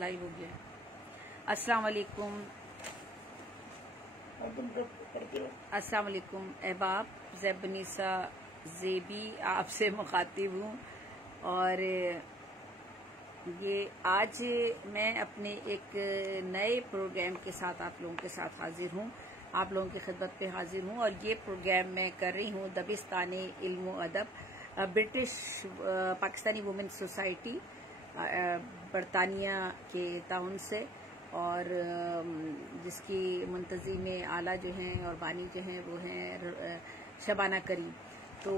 Live हो गया। अस्सलाम वालेकुम, अस्सलाम वालेकुम अहबाब, ज़ैबनीसा ज़ेबी आपसे मुखातिब हूँ। और ये आज मैं अपने एक नए प्रोग्राम के साथ आप लोगों के साथ हाजिर हूँ, आप लोगों की खिदमत पे हाजिर हूँ। और ये प्रोग्राम मैं कर रही हूँ दबिस्तानी इल्म व अदब, ब्रिटिश पाकिस्तानी वुमेन्स सोसाइटी बरतानिया के ताउन से, और जिसकी मुंतज़िम आला जो हैं और बानी जो हैं वो हैं शबाना करीम। तो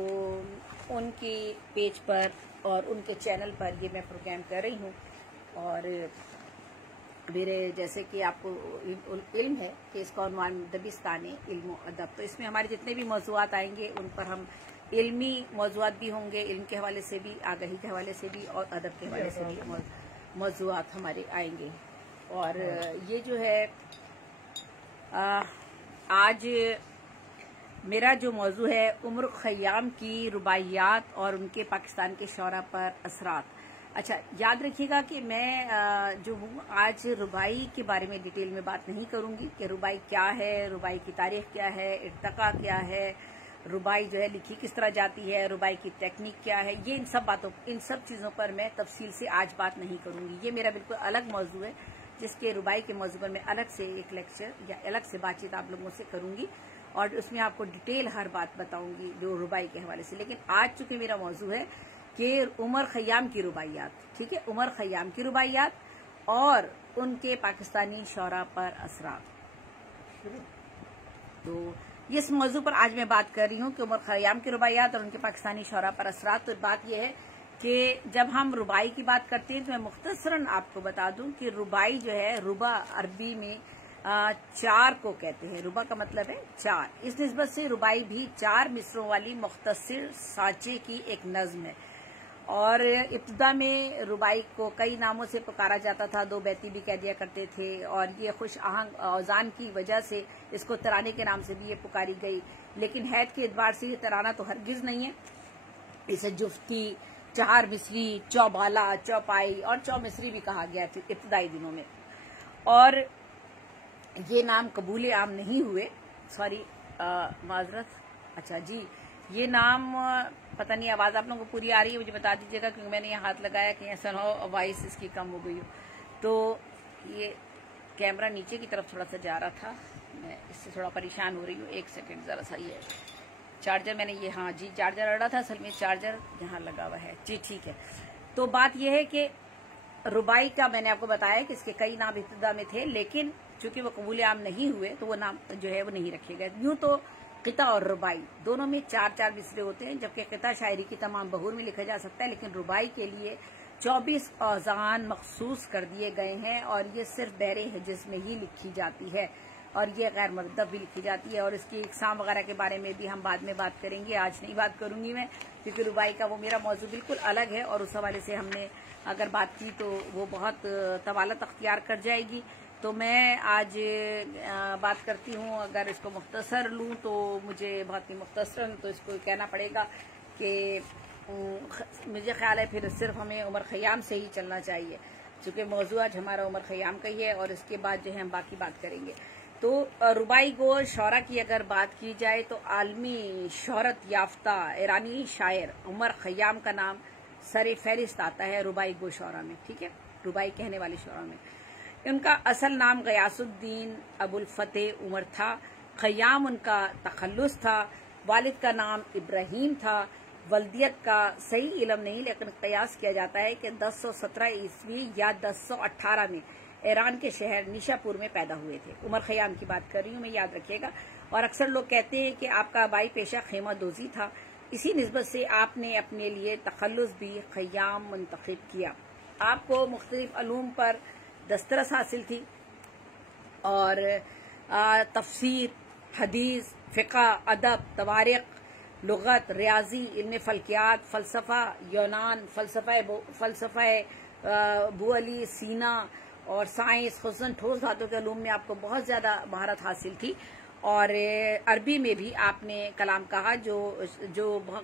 उनकी पेज पर और उनके चैनल पर ये मैं प्रोग्राम कर रही हूँ। और मेरे जैसे कि आपको इल्म है कि इसका उन्वान दबिस्तानी इल्म अदब, तो इसमें हमारे जितने भी मौज़ूआत आएंगे उन पर हम इल्मी मौज़ूआत भी होंगे, इल्म के हवाले से भी, आगाही के हवाले से भी और अदब के हवाले से भी मौज़ूआत हमारे आएंगे। और ये जो है आज मेरा जो मौजू है उमर खयाम की रुबाइयात और उनके पाकिस्तान के शौरा पर असरात। अच्छा, याद रखिएगा कि मैं जो हूँ आज रुबाई के बारे में डिटेल में बात नहीं करूंगी कि रुबाई क्या है, रुबाई की तारीख क्या है, इर्तका क्या है, रुबाई जो है लिखी किस तरह जाती है, रुबाई की टेक्निक क्या है, ये इन सब चीज़ों पर मैं तफसील से आज बात नहीं करूंगी। ये मेरा बिल्कुल अलग मौजू है जिसके रुबाई के मौजू पर मैं अलग से एक लेक्चर या अलग से बातचीत आप लोगों से करूंगी और उसमें आपको डिटेल हर बात बताऊंगी जो रुबाई के हवाले से। लेकिन आज चूंकि मेरा मौजू है कि उमर खयाम की रुबाइयात, ठीक है, उमर खयाम की रुबाइयात और उनके पाकिस्तानी शौरा पर असरात। तो इस मौजू पर आज मैं बात कर रही हूँ कि उमर खयाम की रुबाइयात और उनके पाकिस्तानी शौरा पर असरात। तो बात यह है कि जब हम रुबाई की बात करते हैं तो मैं मुख्तसरन आपको बता दूं कि रुबाई जो है, रुबा अरबी में चार को कहते हैं। रुबा का मतलब है चार। इस निस्बत से रुबाई भी चार मिसरों वाली मुख्तसर साँचे की एक नज्म है। और इब्तिदा में रुबाई को कई नामों से पुकारा जाता था, दो बैती भी कह दिया करते थे, और ये खुश आहंग औजान की वजह से इसको तराने के नाम से भी ये पुकारी गई। लेकिन हैत के एतबार से ये तराना तो हरगिज नहीं है। इसे जुफ्ती, चार मिसरी, चौबाला, चौपाई और चौमिसरी भी कहा गया था इब्तिदाई दिनों में। और ये नाम कबूल आम नहीं हुए, सॉरी माजरत, अच्छा जी, ये नाम पता नहीं आवाज आप लोगों को पूरी आ रही है, मुझे बता दीजिएगा क्योंकि मैंने यहाँ हाथ लगाया कि ऐसा ना हो वॉइस इसकी कम हो गई हो। तो ये कैमरा नीचे की तरफ थोड़ा सा जा रहा था, मैं इससे थोड़ा परेशान हो रही हूँ। एक सेकेंड जरा सा, ये चार्जर मैंने ये, हाँ जी, चार्जर अड़ा था, असल में चार्जर यहाँ लगा हुआ है जी, ठीक है। तो बात यह है कि रुबाई का मैंने आपको बताया कि इसके कई नाम इब्तिदा में थे, लेकिन चूंकि वो कबूल आम नहीं हुए तो वो नाम जो है वो नहीं रखे गए। यूं तो किता और रुबाई दोनों में चार चार मिसरे होते हैं, जबकि किता शायरी की तमाम बहूर में लिखा जा सकता है, लेकिन रुबाई के लिए 24 औज़ान मखसूस कर दिए गए हैं और ये सिर्फ बहरे हिज्ज में ही लिखी जाती है और ये गैर मरदब भी लिखी जाती है। और इसकी इकसाम वगैरह के बारे में भी हम बाद में बात करेंगे, आज नहीं बात करूंगी मैं, क्योंकि रुबाई का वो मेरा मौजू बिल्कुल अलग है और उस हवाले से हमने अगर बात की तो वो बहुत तवालत अख्तियार कर जाएगी। तो मैं आज बात करती हूँ, अगर इसको मुख्तसर लूँ तो मुझे बहुत ही मुख्तसरन तो इसको कहना पड़ेगा कि मुझे ख्याल है फिर सिर्फ हमें उमर खयाम से ही चलना चाहिए, चूँकि मौजू आज हमारा उमर खयाम का ही है और इसके बाद जो है हम बाकी बात करेंगे। तो रुबाई गो शौरा की अगर बात की जाए तो आलमी शोहरत याफ्ता ईरानी शायर उमर खयाम का नाम सरे फहरिस्त आता है रुबाई गो शौरा में, ठीक है, रुबाई कहने वाले शौरा में। उनका असल नाम गयासुद्दीन अबुल फतेह उमर था। खयाम उनका तखल्लुस था। वालिद का नाम इब्राहिम था। वल्दियत का सही इल्म नहीं, लेकिन कयास किया जाता है कि 1017 ईस्वी या 1018 में ईरान के शहर निशापुर में पैदा हुए थे। उमर खयाम की बात कर रही हूँ मैं, याद रखिएगा। और अक्सर लोग कहते हैं कि आपका आबाई पेशा खेमा दोजी था, इसी निस्बत से आपने अपने लिए तखल्लुस भी खयाम मुंतखब किया। आपको मुख्तलिफ अलूम पर दस्तरस हासिल थी और तफसीर, हदीस, फ़िक़्ह, अदब, तवारीख़, लुग़त, रियाजी, इल्म फ़ल्कियात, फ़लसफ़ा, यूनान, फ़लसफ़ा बुअली, सीना और साइंस, खुसूसन ठोस धातु के अलूम में आपको बहुत ज़्यादा महारत हासिल थी। और अरबी में भी आपने कलाम कहा जो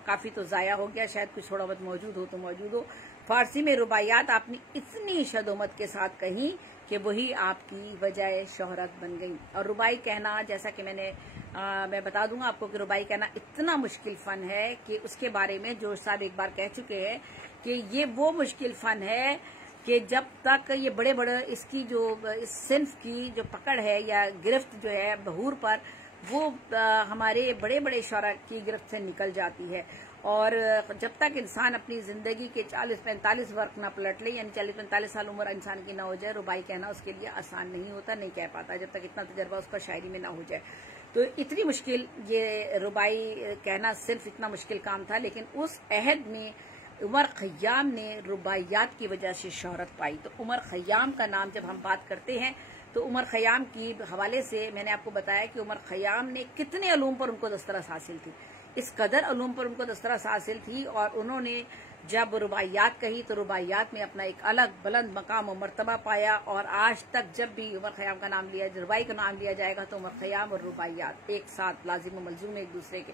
काफ़ी तो ज़ाया हो गया, शायद कुछ थोड़ा बहुत मौजूद हो तो मौजूद हो। फारसी में रुबाइयात आपने इतनी शदोमत के साथ कही कि वही आपकी वजह शोहरत बन गई। और रुबाई कहना, जैसा कि मैं बता दूंगा आपको कि रुबाई कहना इतना मुश्किल फन है कि उसके बारे में जोश साहब एक बार कह चुके हैं कि ये वो मुश्किल फन है कि जब तक ये बड़े बड़े इसकी जो इस सिन्फ की जो पकड़ है या गिरफ्त जो है बहूर पर, वो हमारे बड़े बड़े शौरा की गिरफ्त से निकल जाती है। और जब तक इंसान अपनी जिंदगी के 40-45 वर्ष न पलट ले, यानी 40-45 साल उम्र इंसान की ना हो जाए, रुबाई कहना उसके लिए आसान नहीं होता, नहीं कह पाता जब तक इतना तजर्बा उसका शायरी में ना हो जाए। तो इतनी मुश्किल ये रुबाई कहना सिर्फ इतना मुश्किल काम था, लेकिन उस अहद में उमर खयाम ने रुबाइयात की वजह से शोहरत पाई। तो उमर खयाम का नाम जब हम बात करते हैं तो उमर खयाम की हवाले से मैंने आपको बताया कि उमर खयाम ने कितने अलूम पर उनको दस्तरस हासिल थी, इस कदर अलूम पर उनको दस्तरस हासिल थी। और उन्होंने जब रुबाइयात कही तो रुबाइयात में अपना एक अलग बुलंद मकाम और मर्तबा पाया। और आज तक जब भी उमर खयाम का नाम लिया, रुबाई का नाम लिया जाएगा तो उमर खयाम और रुबाइयात एक साथ लाजिम और मलजूम है एक दूसरे के।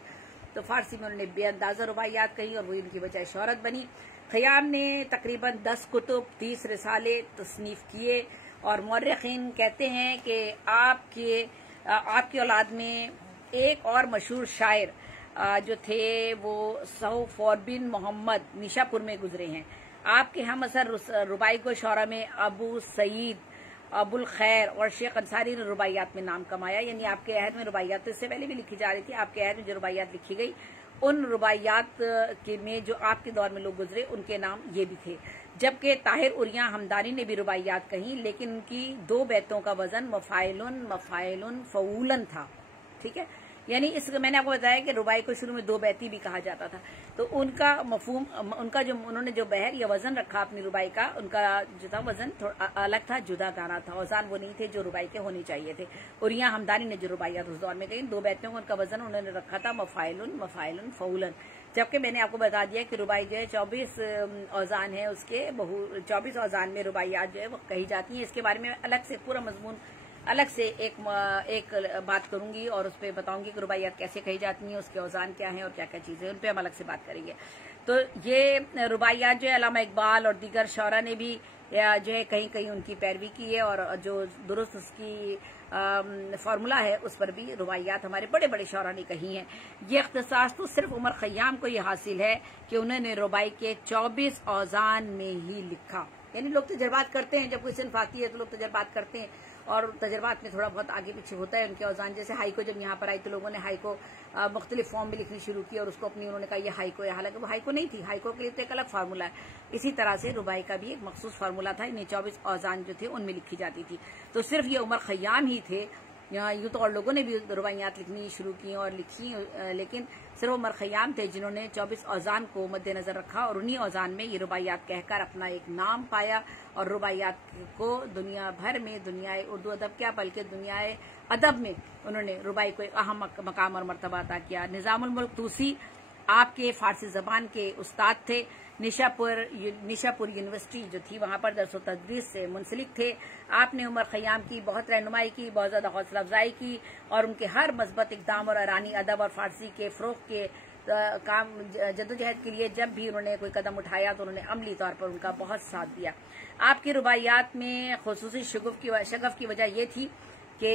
तो फारसी में उन्होंने बेअंदाजा रुबाइयात कही और वही उनकी वजह शोहरत बनी। खयाम ने तकरीबन 10 कुतुब, 30 रिसाले तसनीफ किए। और मौर्रिखीन कहते हैं कि आपकी औलाद में एक और मशहूर शायर जो थे वो सौफौर बिन मोहम्मद निशापुर में गुजरे हैं। आपके हम असर रुबाई को शौरा में अबू सईद, अबुल खैर और शेख अंसारी ने रुबाइयात में नाम कमाया। यानी आपके अहद में रुबाइयात तो इससे पहले भी लिखी जा रही थी, आपके अहद में जो रुबाइयात लिखी गई उन रुबाइयात के में जो आपके दौर में लोग गुजरे उनके नाम ये भी थे। जबकि ताहिर उरिया हमदानी ने भी रुबाइयात कही, लेकिन उनकी 2 बैतों का वजन मफाइलुन मफाइलुन फऊलन था। ठीक है, यानी इस मैंने आपको बताया कि रुबाई को शुरू में 2 बैती भी कहा जाता था। तो उनका मफहूम, उनका जो उन्होंने जो बहर या वजन रखा अपनी रुबाई का, उनका जो था वजन थोड़ा अलग था, जुदा गाना था, औजान वो नहीं थे जो रुबाई के होने चाहिए थे। और यहाँ हमदानी ने जो रुबाइयात उस दौर में कही 2 बैतियों का उनका वजन उन्होंने रखा था मफाइलुन मफाइलुन फऊलन। जबकि मैंने आपको बता दिया कि रुबाई जो है 24 औजान है, उसके 24 औजान में रुबाइयात जो है वो कही जाती है। इसके बारे में अलग से पूरा मजमून अलग से एक बात करूंगी और उस पर बताऊंगी कि रुबाइयात कैसे कही जाती हैं, उसके औजान क्या हैं और क्या क्या चीजें, उन पर हम अलग से बात करेंगे। तो ये रुबाइयात जो है अल्लामा इकबाल और दीगर शौरा ने भी जो है कहीं कहीं उनकी पैरवी की है और जो दुरुस्त उसकी फार्मूला है उस पर भी रुबाइयात हमारे बड़े बड़े शौरा ने कही हैं। ये इख्तिसास तो सिर्फ उमर खयाम को ये हासिल है कि उन्होंने रुबाई के 24 औजान में ही लिखा। यानी लोग तजर्बात करते हैं, जब कोई सिन्फ आती है तो लोग तजर्बात करते हैं और तजर्बात में थोड़ा बहुत आगे पीछे होता है उनके औजान। जैसे हाइको जब यहाँ पर आई तो लोगों ने हाइको मुख्तलिफ फॉर्म में लिखनी शुरू की और उसको अपनी उन्होंने कहा ये हाइको है, हालांकि वो हाइको नहीं थी, हाइको के लिए तो एक अलग फार्मूला है। इसी तरह से रुबाई का भी एक मखसूस फार्मूला था, इन्हें 24 औजान जो थे उनमें लिखी जाती थी। तो सिर्फ ये उमर खयाम ही थे, यूं तो और लोगों ने भी रुबाइयात लिखनी शुरू की और लिखी, लेकिन सिर्फ उमर खयाम थे जिन्होंने 24 औजान को मद्देनजर रखा और उन्हीं औजान में ये रुबाइयात कहकर अपना एक नाम पाया। और रुबाइयात को दुनिया भर में, दुनिया उर्दू अदब क्या बल्कि दुनिया अदब में उन्होंने रुबाई को एक अहम मकाम और मर्तबा अता किया। निजामुल मुल्क तूसी आपके फारसी जबान के उस्ताद थे, निशापुर यूनिवर्सिटी जो थी वहां पर दरस तदरीस से मुंसलिक थे। आपने उमर खयाम की बहुत रहनुमाई की, बहुत ज्यादा हौसला अफजाई की और उनके हर मस्बत इकदाम और ईरानी अदब और फारसी के फरोग के काम जद्दोजहद के लिए जब भी उन्होंने कोई कदम उठाया तो उन्होंने अमली तौर पर उनका बहुत साथ दिया। आपकी रुबाइयात में खुसूसी शगफ की वजह यह थी कि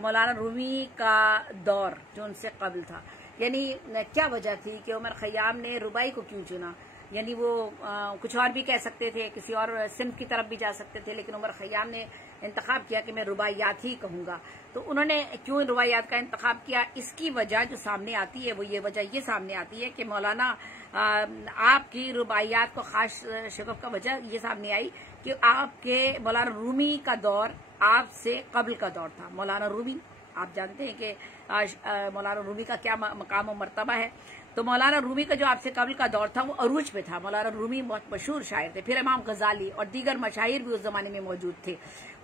मौलाना रूमी का दौर जो उनसे कबल था, यानी क्या वजह थी कि उमर खयाम ने रुबाई को क्यों चुना। यानी वो कुछ और भी कह सकते थे, किसी और सिम्त की तरफ भी जा सकते थे, लेकिन उमर खयाम ने इंतखाब किया कि मैं रुबाइयात ही कहूंगा। तो उन्होंने क्यों रुबाइयात का इंतखाब किया, इसकी वजह जो सामने आती है वो ये वजह ये सामने आती है कि मौलाना आपकी रुबाइयात को खास शगफ का वजह ये सामने आई कि आपके मौलाना रूमी का दौर आपसे कबल का दौर था। मौलाना रूमी आप जानते हैं कि मौलाना रूमी का क्या मकाम और मर्तबा है। तो मौलाना रूमी का जो आपसे कबल का दौर था वो अरूज पे था। मौलाना रूमी बहुत मशहूर शायर थे, फिर इमाम गजाली और दीगर मशाहिर भी उस जमाने में मौजूद थे।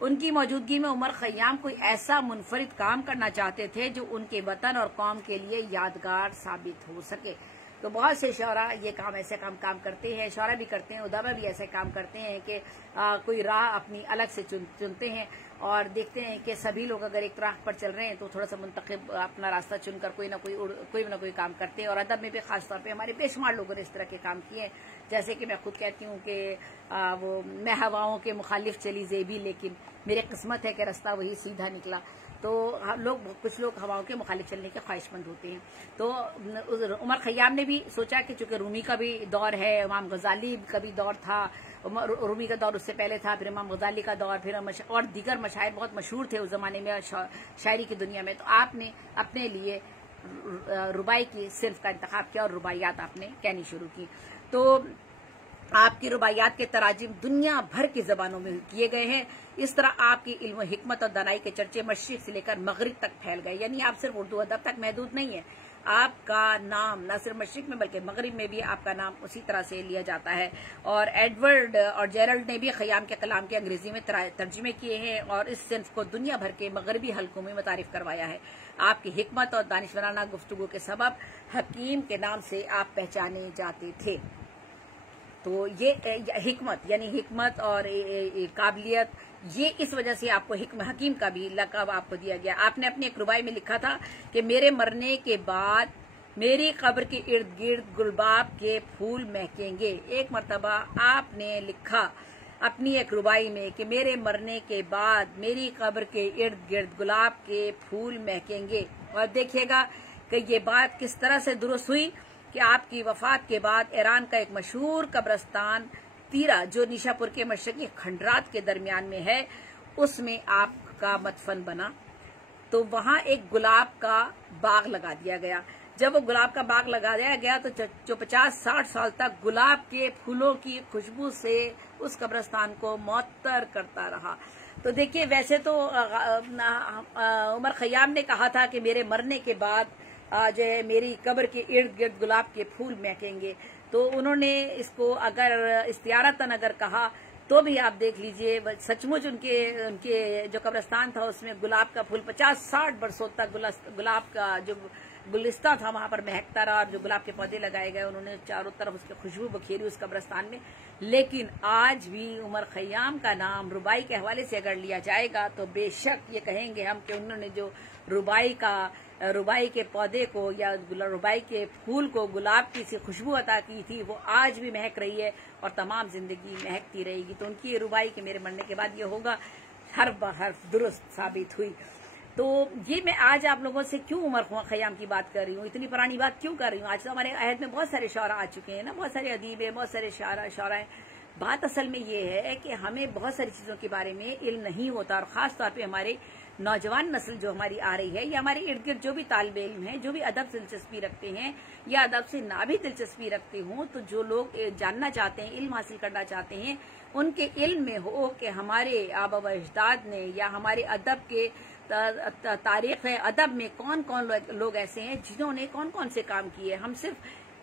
उनकी मौजूदगी में उमर खयाम कोई ऐसा मुनफरिद काम करना चाहते थे जो उनके वतन और कौम के लिए यादगार साबित हो सके। तो बहुत से शौरा ये काम ऐसे काम करते हैं, शौरा भी करते हैं, उदामा भी ऐसे काम करते हैं कि कोई राह अपनी अलग से चुनते हैं और देखते हैं कि सभी लोग अगर एक राह पर चल रहे हैं तो थोड़ा सा मुंतखब अपना रास्ता चुनकर कोई ना कोई काम करते हैं। और अदब में भी खास तौर पे हमारे बेशुमार लोगों ने इस तरह के काम किए हैं। जैसे कि मैं खुद कहती हूँ कि वो मैं हवाओं के मुखालिफ चली ज़ेबी, लेकिन मेरी किस्मत है कि रास्ता वही सीधा निकला। तो कुछ लोग हवाओं के मुखालिफ चलने के ख्वाहिशमंद होते हैं। तो उमर खयाम ने भी सोचा कि चूंकि रूमी का भी दौर है, इमाम गजाली का भी दौर था, रूमी का दौर उससे पहले था, फिर इमाम गजाली का दौर, फिर और दीगर मशायर बहुत मशहूर थे उस जमाने में शायरी की दुनिया में। तो आपने अपने लिए रुबाई की सिर्फ का इंतखाब किया और रुबाइयात आपने कहनी शुरू की। तो आपकी रुबाइयात के तराजिम दुनिया भर की जबानों में किए गए हैं। इस तरह आपकी इल्म हिकमत और दानाई के चर्चे मशरिक से लेकर मगरिब तक फैल गए, यानी आप सिर्फ उर्दू अदब तक महदूद नहीं है। आपका नाम न सिर्फ मशरिक में बल्कि मगरिब में भी आपका नाम उसी तरह से लिया जाता है। और एडवर्ड और जेरल्ड ने भी खयाम के कलाम के अंग्रेजी में तर्जुमे किए हैं और इस सिन्फ को दुनिया भर के मगरबी हलकों में मुतारिफ करवाया है। आपकी हिकमत और दानिशवराना गुफ्तगू के सबब हकीम के नाम से आप पहचाने जाते थे। तो ये हिकमत यानी हिकमत और काबिलियत, ये इस वजह से आपको हकीम का भी लक़ब आपको दिया गया। आपने अपनी एक रुबाई में लिखा था कि मेरे मरने के बाद मेरी कब्र के इर्द गिर्द गुलबाब के फूल महकेंगे। एक मरतबा आपने लिखा अपनी एक रुबाई में कि मेरे मरने के बाद मेरी कब्र के इर्द गिर्द गुलाब के फूल महकेंगे। और देखिएगा कि ये बात किस तरह से दुरुस्त हुई कि आपकी वफात के बाद ईरान का एक मशहूर कब्रस्तान तीरा, जो निशापुर के मशरकी खंडरात के दरमियान में है, उसमें आपका मदफन बना। तो वहां एक गुलाब का बाग लगा दिया गया। जब वो गुलाब का बाग लगा दिया गया तो जो 50-60 साल तक गुलाब के फूलों की खुशबू से उस कब्रस्तान को मुअत्तर करता रहा। तो देखिए, वैसे तो उमर खयाम ने कहा था कि मेरे मरने के बाद जो है मेरी कब्र के इर्द गिर्द गुलाब के फूल महकेंगे। तो उन्होंने इसको अगर इख्तियारतन अगर कहा तो भी आप देख लीजिए, सचमुच उनके जो कब्रस्तान था उसमें गुलाब का फूल 50-60 बरसों तक गुलाब का जो गुलिस्ता था वहां पर महकता रहा। और जो गुलाब के पौधे लगाए गए उन्होंने चारों तरफ उसकी खुशबू बखेरी उस कब्रस्तान में। लेकिन आज भी उमर खयाम का नाम रुबाई के हवाले से अगर लिया जाएगा तो बेशक ये कहेंगे हम कि उन्होंने जो रुबाई के पौधे को या रुबाई के फूल को गुलाब की सी खुशबू अता की थी, वो आज भी महक रही है और तमाम जिंदगी महकती रहेगी। तो उनकी रुबाई के मेरे मरने के बाद ये होगा हर्फ ब हर्फ दुरुस्त साबित हुई। तो ये मैं आज आप लोगों से क्यों उमर खयाम की बात कर रही हूँ, इतनी पुरानी बात क्यों कर रही हूँ। आज तो हमारे अहद में बहुत सारे शौरा आ चुके हैं ना, बहुत सारे अदीब हैं, बहुत सारे शौरा। बात असल में ये है कि हमें बहुत सारी चीजों के बारे में इल्म नहीं होता, और खास तौर पे हमारे नौजवान नस्ल जो हमारी आ रही है या हमारे इर्द गिर्द जो भी तालिब इल्म हैं, जो भी अदब से दिलचस्पी रखते हैं या अदब से ना भी दिलचस्पी रखते हों, तो जो लोग जानना चाहते हैं, इल्म हासिल करना चाहते हैं, उनके इल्म में हो कि हमारे आबा व अजदाद ने या हमारे अदब के तारीख अदब में कौन कौन लोग ऐसे हैं जिन्होंने कौन कौन से काम किए। हम सिर्फ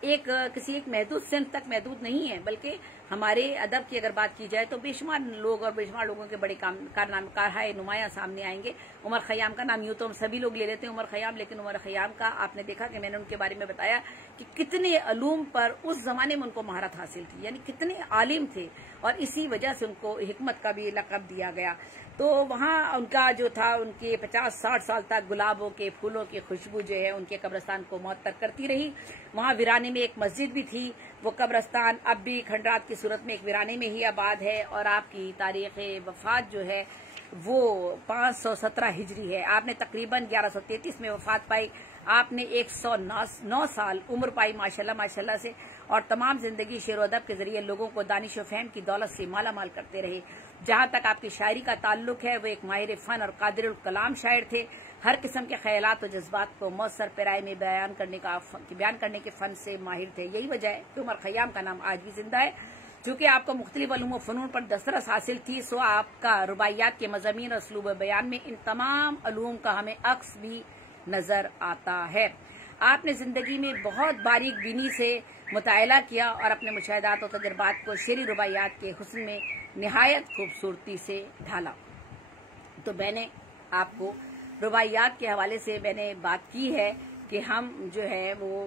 किसी एक महदूद सिंफ तक महदूद नहीं है, बल्कि हमारे अदब की अगर बात की जाए तो बेशुमार लोग और बेशुमार लोगों के बड़े कारनामे नुमाया सामने आएंगे। उमर खयाम का नाम यूं तो हम सभी लोग ले लेते हैं उमर खयाम, लेकिन उमर खयाम का आपने देखा कि मैंने उनके बारे में बताया कि कितने अलूम पर उस जमाने में उनको महारत हासिल थी, यानी कितने आलिम थे, और इसी वजह से उनको हिकमत का भी लक़ब दिया गया। तो वहाँ उनका जो था, उनके 50-60 साल तक गुलाबों के फूलों की खुशबू जो है उनके कब्रस्तान को मुअत्तर करती रही। वहाँ वीराने में एक मस्जिद भी थी। वो कब्रस्तान अब भी खंडरात की सूरत में एक वीराने में ही आबाद है, और आपकी तारीख वफात जो है वो 517 हिजरी है। आपने तकरीबन 1133 में वफात पाई। आपने 109 साल उम्र पाई माशाल्लाह से, और तमाम जिंदगी शेर व अदब के जरिए लोगों को दानिश व फहम की दौलत से माला माल करते रहे। जहां तक आपकी शायरी का ताल्लुक है, वो एक माहिर फन और कादिरुल कलाम शायर थे। हर किस्म के ख्यालात और जज्बात को मौसर पैराए में बयान करने के फन से माहिर थे। यही वजह है कि उमर खयाम का नाम आज भी जिंदा है। चूंकि आपको मुख्तलिफ अलूम व फनून पर दस्तरस हासिल थी, सो आपका रुबाइयात के मज़ामीन और उसलूब बयान में इन तमाम अलूम का हमें अक्स भी नजर आता है। आपने जिंदगी में बहुत बारीक बीनी से मुतायला किया और अपने मुशाहिदात और तजर्बात को शेरी रुबाइयात के हुस्न में निहायत खूबसूरती से ढाला। तो मैंने आपको रुबाइयात के हवाले से मैंने बात की है कि हम जो है वो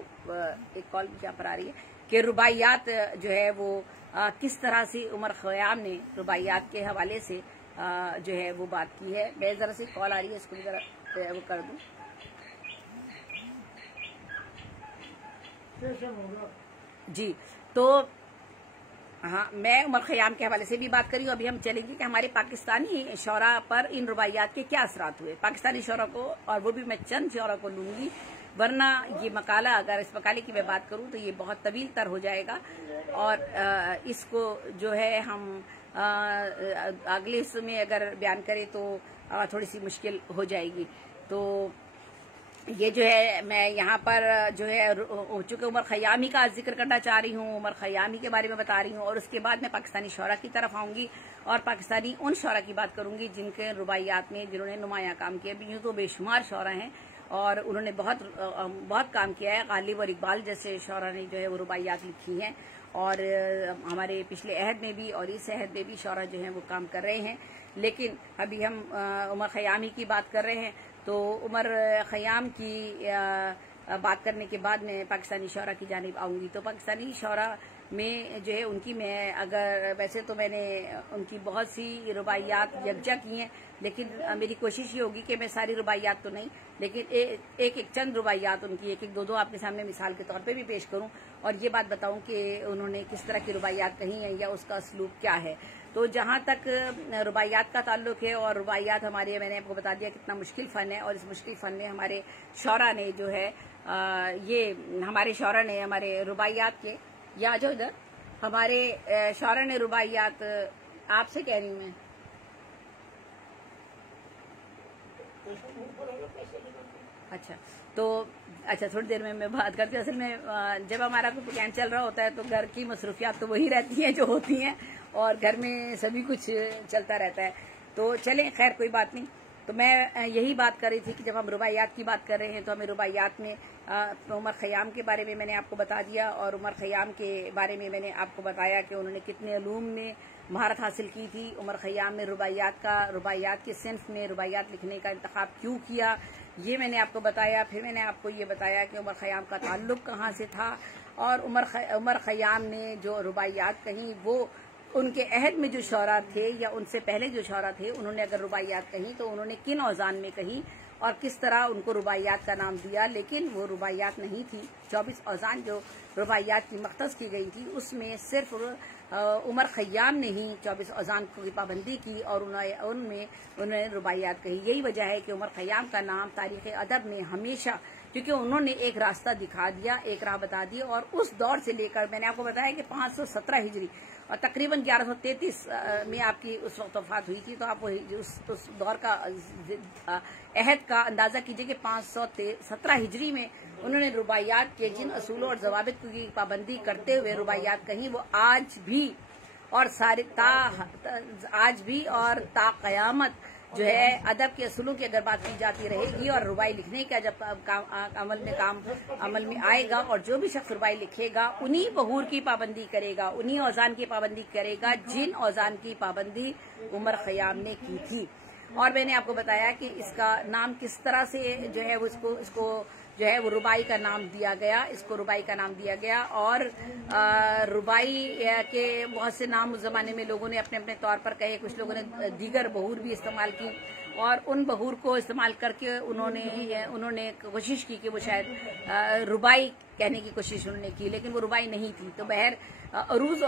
एक कॉल क्या पर आ रही है कि रुबाइयात जो है वो किस तरह से उमर खयाम ने रुबाइयात के हवाले से जो है वो बात की है। मैं जरा सी कॉल आ रही है, इसको भी जरा वो कर दूं। जी, तो हाँ, मैं उमर खयाम के हवाले से भी बात करी हूँ। अभी हम चलेंगे कि हमारे पाकिस्तानी शौरा पर इन रुबाइयात के क्या असरात हुए पाकिस्तानी शौरा को, और वो भी मैं चंद शौरा को लूंगी, वरना ये मकाला, अगर इस मकाले की मैं बात करूँ तो ये बहुत तवील तर हो जाएगा और इसको जो है हम अगले हिस्से में अगर बयान करें तो थोड़ी सी मुश्किल हो जाएगी। तो ये जो है मैं यहाँ पर जो है चूंकि उमर खयामी का जिक्र करना चाह रही हूँ, उमर खयामी के बारे में बता रही हूँ, और उसके बाद मैं पाकिस्तानी शौरा की तरफ आऊंगी और पाकिस्तानी उन शौरा की बात करूंगी जिनके रुबाइयात में जिन्होंने नुमाया काम किया। यूँ तो बेशुमार शौरा हैं और उन्होंने बहुत काम किया है। गालिब और इकबाल जैसे शौरा ने जो है वो रुबाइयात लिखी हैं, और हमारे पिछले अहद में भी और इस अहद में भी शौरा जो है वो काम कर रहे हैं। लेकिन अभी हम उमर खयामी की बात कर रहे हैं, तो उमर खयाम की बात करने के बाद मैं पाकिस्तानी शौरा की जानिब आऊंगी। तो पाकिस्तानी शौरा में जो है उनकी, मैं अगर वैसे तो मैंने उनकी बहुत सी रुबाइयात यकजा की हैं, लेकिन मेरी कोशिश ये होगी कि मैं सारी रुबाइयात तो नहीं, लेकिन एक चंद रुबाइयात उनकी एक दो आपके सामने मिसाल के तौर पे भी पेश करूं और ये बात बताऊं कि उन्होंने किस तरह की रुबाइयात कही हैं या उसका असलूब क्या है। तो जहां तक रुबाइयात का ताल्लुक है, और रुबाइयात हमारे, मैंने आपको बता दिया कितना मुश्किल फन है, और इस मुश्किल फन में हमारे शौरा ने जो है ये हमारे शौरा ने हमारे रुबाइयात के, या जो इधर हमारे शौरा ने रुबाइयात, आपसे कह रही हूँ मैं, अच्छा थोड़ी देर में मैं बात करती हूँ। असल में जब हमारा कोई प्रोग्राम चल रहा होता है तो घर की मसरूफियात तो वही रहती हैं जो होती हैं, और घर में सभी कुछ चलता रहता है। तो चलें, खैर कोई बात नहीं। तो मैं यही बात कर रही थी कि जब हम रुबाइयात की बात कर रहे हैं तो हमें रुबाइयात में उमर खयाम के बारे में मैंने आपको बता दिया, और उमर खयाम के बारे में मैंने आपको बताया कि उन्होंने कितने अलूम में महारत हासिल की थी। उमर खयाम ने रुबाइयात के सिन्फ में रुबाइयात लिखने का इंतखाब क्यों किया, ये मैंने आपको बताया। फिर मैंने आपको ये बताया कि उमर खयाम का ताल्लुक कहाँ से था, और उमर खयाम ने जो रुबाइयात कहीं वो उनके अहद में जो शौरा थे या उनसे पहले जो शौरा थे, उन्होंने अगर रुबाइयात कही तो उन्होंने किन औज़ान में कही और किस तरह उनको रुबाइयात का नाम दिया। लेकिन वो रुबाइयात नहीं थी। 24 औज़ान जो रुबाइयात की मख्तस की गई थी उसमें सिर्फ उमर खयाम ने ही 24 औज़ान की पाबंदी की और उन्होंने रुबाइयात कही। यही वजह है कि उमर खयाम का नाम तारीख़ अदब में हमेशा, क्योंकि उन्होंने एक रास्ता दिखा दिया, एक राह बता दी, और उस दौर से लेकर मैंने आपको बताया कि 517 हिजरी और तकरीबन 1133 में आपकी उस वक्त वफात हुई थी। तो आप उस दौर का अहद का अंदाजा कीजिए कि 517 हिजरी में उन्होंने रुबाइयात के जिन असूलों और जवाबित की पाबंदी करते हुए रुबाइयात कहीं, वो आज भी और आज भी और ता क़यामत जो है अदब के असूलों की अगर बात की जाती रहेगी और रुबाई लिखने का जब अमल में आएगा, और जो भी शख्स रुबाई लिखेगा उन्हीं बहूर की पाबंदी करेगा, उन्हीं औज़ान की पाबंदी करेगा जिन औज़ान की पाबंदी उमर खयाम ने की थी। और मैंने आपको बताया कि इसका नाम किस तरह से जो है वो इसको जो है वो रुबाई का नाम दिया गया, इसको रुबाई का नाम दिया गया। और रुबाई के बहुत से नाम उस जमाने में लोगों ने अपने अपने तौर पर कहे, कुछ लोगों ने दीगर बहूर भी इस्तेमाल की, और उन बहूर को इस्तेमाल करके उन्होंने कोशिश की कि वो शायद रुबाई कहने की कोशिश उन्होंने की, लेकिन वो रुबाई नहीं थी। तो बहर अरूज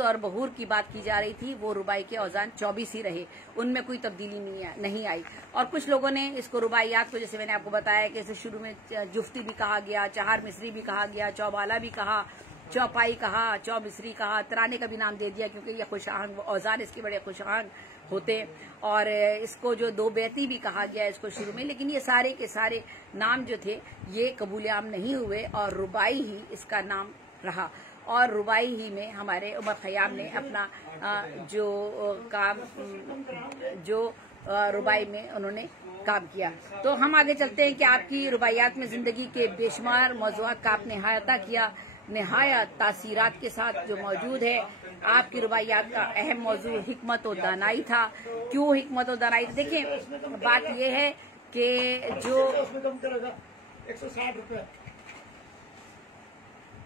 और बहूर की बात की जा रही थी, वो रुबाई के औज़ान 24 ही रहे, उनमें कोई तब्दीली नहीं आई। और कुछ लोगों ने इसको रुबाइयात को, जैसे मैंने आपको बताया कि इसे शुरू में जुफ्ती भी कहा गया, चहार मिसरी भी कहा गया, चौबाला भी कहा, चौपाई कहा, चौमिसरी कहा, तराने का भी नाम दे दिया क्योंकि ये खुशांग औज़ान इसके बड़े खुशांग होते, और इसको जो दो बैती भी कहा गया इसको शुरू में। लेकिन ये सारे के सारे नाम जो थे ये कबूल-ए-आम नहीं हुए, और रुबाई ही इसका नाम रहा, और रुबाई ही में हमारे उमर खयाम ने अपना रुबाई में उन्होंने काम किया। तो हम आगे चलते हैं कि आपकी रुबाइयात में जिंदगी के बेशुमार मौज़ूआत का आपने अहाता किया, निहायत तासीरात के साथ जो मौजूद है। आपकी रुबाइयात का अहम मौजू हिकमत और दानाई था। क्यों हिकमत और दानाई? देखिए, बात यह है कि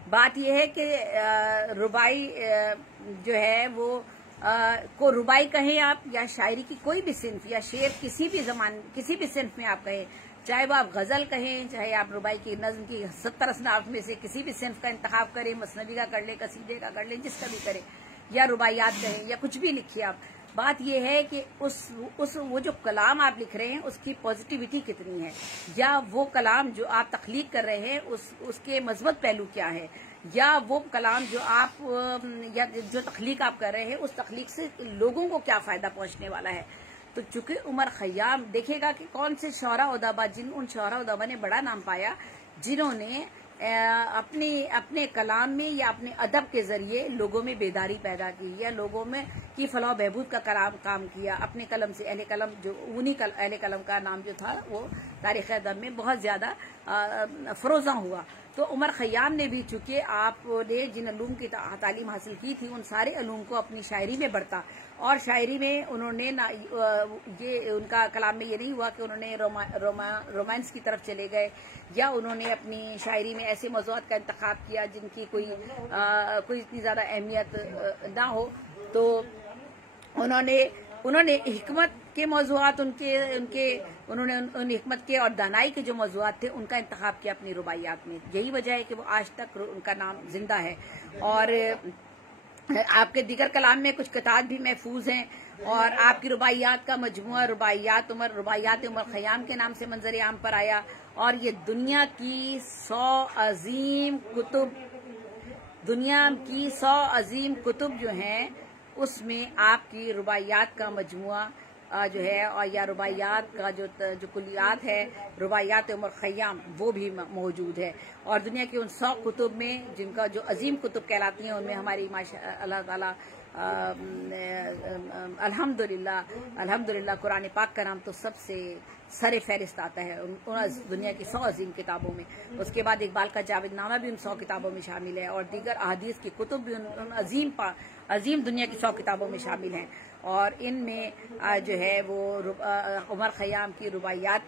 बात यह है कि रुबाई जो है वो को रुबाई कहें आप, या शायरी की कोई भी सिन्फ, या शेर किसी भी सिन्फ में आप कहें, चाहे वो आप गजल कहें, चाहे आप रुबाई की नज्म की 70 असनाफ में से किसी भी सिन्फ का इंतखाब करें, मसनवी का कर ले, कसीदे का कर ले, जिसका भी करें, या रुबाइयात कहें या कुछ भी लिखिए आप। बात यह है कि उस वो जो कलाम आप लिख रहे हैं उसकी पॉजिटिविटी कितनी है, या वो कलाम जो आप तख्लीक कर रहे हैं उसके मज़बूत पहलू क्या है, या वो कलाम जो आप या जो तख्लीक आप कर रहे हैं उस तख्लीक से लोगों को क्या फायदा पहुंचने वाला है। तो चूंकि उमर खयाम देखिएगा कि कौन से शौरा उदाबा, उन शौरा उदाबा ने बड़ा नाम पाया जिन्होंने अपने कलाम में या अपने अदब के जरिए लोगों में बेदारी पैदा की, या लोगों में की फलाह बहबूद का काम किया अपने कलम से। अहले कलम जो उन्हीं अहले कलम का नाम जो था वो तारीख़ अदब में बहुत ज्यादा फरोजा हुआ। तो उमर खयाम ने भी, चूंकि आपने जिन अलूम की तालीम हासिल की थी उन सारे अलूम को अपनी शायरी में बढ़ता, और शायरी में उन्होंने ये उनका कलाम में ये नहीं हुआ कि उन्होंने रोमांस की तरफ चले गए, या उन्होंने अपनी शायरी में ऐसे मौज़ूआत का इंतखाब किया जिनकी कोई इतनी ज्यादा अहमियत ना हो। तो उन्होंने हिकमत के मौज़ूआत उन्होंने उन हिकमत के और दानाई के जो मौज़ूआत थे उनका इंतखाब किया अपनी रुबाइयात में। यही वजह है कि वो आज तक उनका नाम जिंदा है। और आपके दीगर कलाम में कुछ किताब भी महफूज हैं, और आपकी रुबाइयात का मजमुआ रुबाइयात उमर खयाम के नाम से मंजर आम पर आया। और ये दुनिया की 100 अजीम कुतुब जो हैं उसमें आपकी रुबाइयात का मजमुआ जो है, और या रुबाइयात का जो कुलियात है रुबाइयात उमर खयाम वो भी मौजूद है। और दुनिया के उन 100 कुतुब में जिनका जो अजीम कुतुब कहलाती हैं उनमें हमारी अल्लाह ताला अल्हम्दुलिल्लाह कुरान पाक का नाम तो सबसे सरे फहरिस्त आता है उन दुनिया की 100 अजीम किताबों में। उसके बाद इकबाल का जावेदनामा भी उन 100 किताबों में शामिल है, और दीगर अहादीस की कुतुब भी उन अजीम दुनिया की 100 किताबों में शामिल हैं। और इनमें जो है वो उमर खयाम की रुबाइयात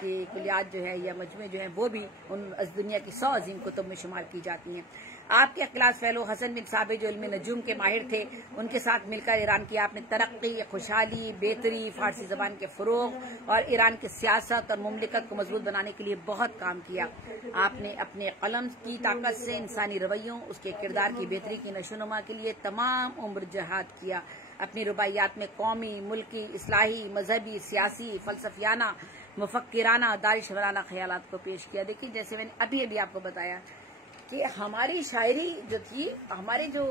की कुलियात जो है या मजमे जो है वो भी उन दुनिया की 100 अजीम कुतुब में शुमार की जाती हैं। आपके क्लास फेलो हसन बिन साबित जो इल्म नजूम के माहिर थे, उनके साथ मिलकर ईरान की आपने तरक्की, खुशहाली, बेहतरी, फारसी जबान के फरोग और ईरान की सियासत और मुमलिकत को मजबूत बनाने के लिए बहुत काम किया। आपने अपने कलम की ताकत से इंसानी रवैयों, उसके किरदार की बेहतरी की नशोनुमा के लिए तमाम उम्र जहाद किया। अपनी रुबाइयात में कौमी, मुल्की, इस्लाही, मजहबी, सियासी, फलसफियाना, मुफक्किराना, दानिशवराना ख्यालात को पेश किया। देखिए, जैसे मैंने अभी आपको बताया कि हमारी शायरी जो थी, हमारे जो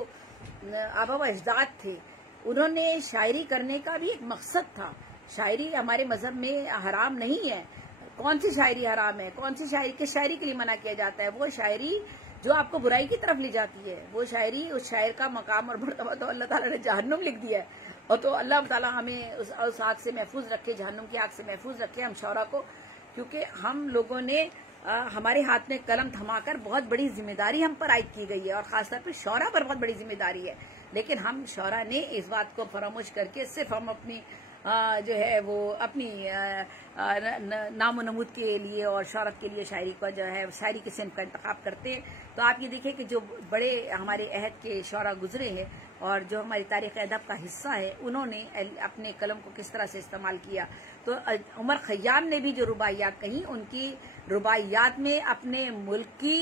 आबा व अजदाद थे, उन्होंने शायरी करने का भी एक मकसद था। शायरी हमारे मजहब में हराम नहीं है। कौन सी शायरी हराम है? कौन सी शायरी, किस शायरी के लिए मना किया जाता है? वो शायरी जो आपको बुराई की तरफ ले जाती है, वो शायरी, उस शायर का मकाम और मर्तबा तो अल्लाह ताला ने जहन्नुम लिख दिया है। और तो अल्लाह ताला हमें उस आग से महफूज रखे, जहन्नुम की आग से महफूज रखे हम शौरा को, क्योंकि हम लोगों ने हमारे हाथ में कलम थमाकर बहुत बड़ी जिम्मेदारी हम पर आयद की गई है, और खासतौर पर शौरा पर बहुत बड़ी जिम्मेदारी है। लेकिन हम शौरा ने इस बात को फरामोश करके सिर्फ हम अपनी जो है वो अपनी नामो नमूद के लिए और शौहरत के लिए शायरी का जो है शायरी के सिन्फ का इंतखाब करते हैं। तो आप ये देखिए कि जो बड़े हमारे अहद के शौरा गुजरे हैं और जो हमारी तारीख़ अदब का हिस्सा है, उन्होंने अपने कलम को किस तरह से इस्तेमाल किया। तो उमर खयाम ने भी जो रुबाइयात कही, उनकी रुबाइयात में अपने मुल्क की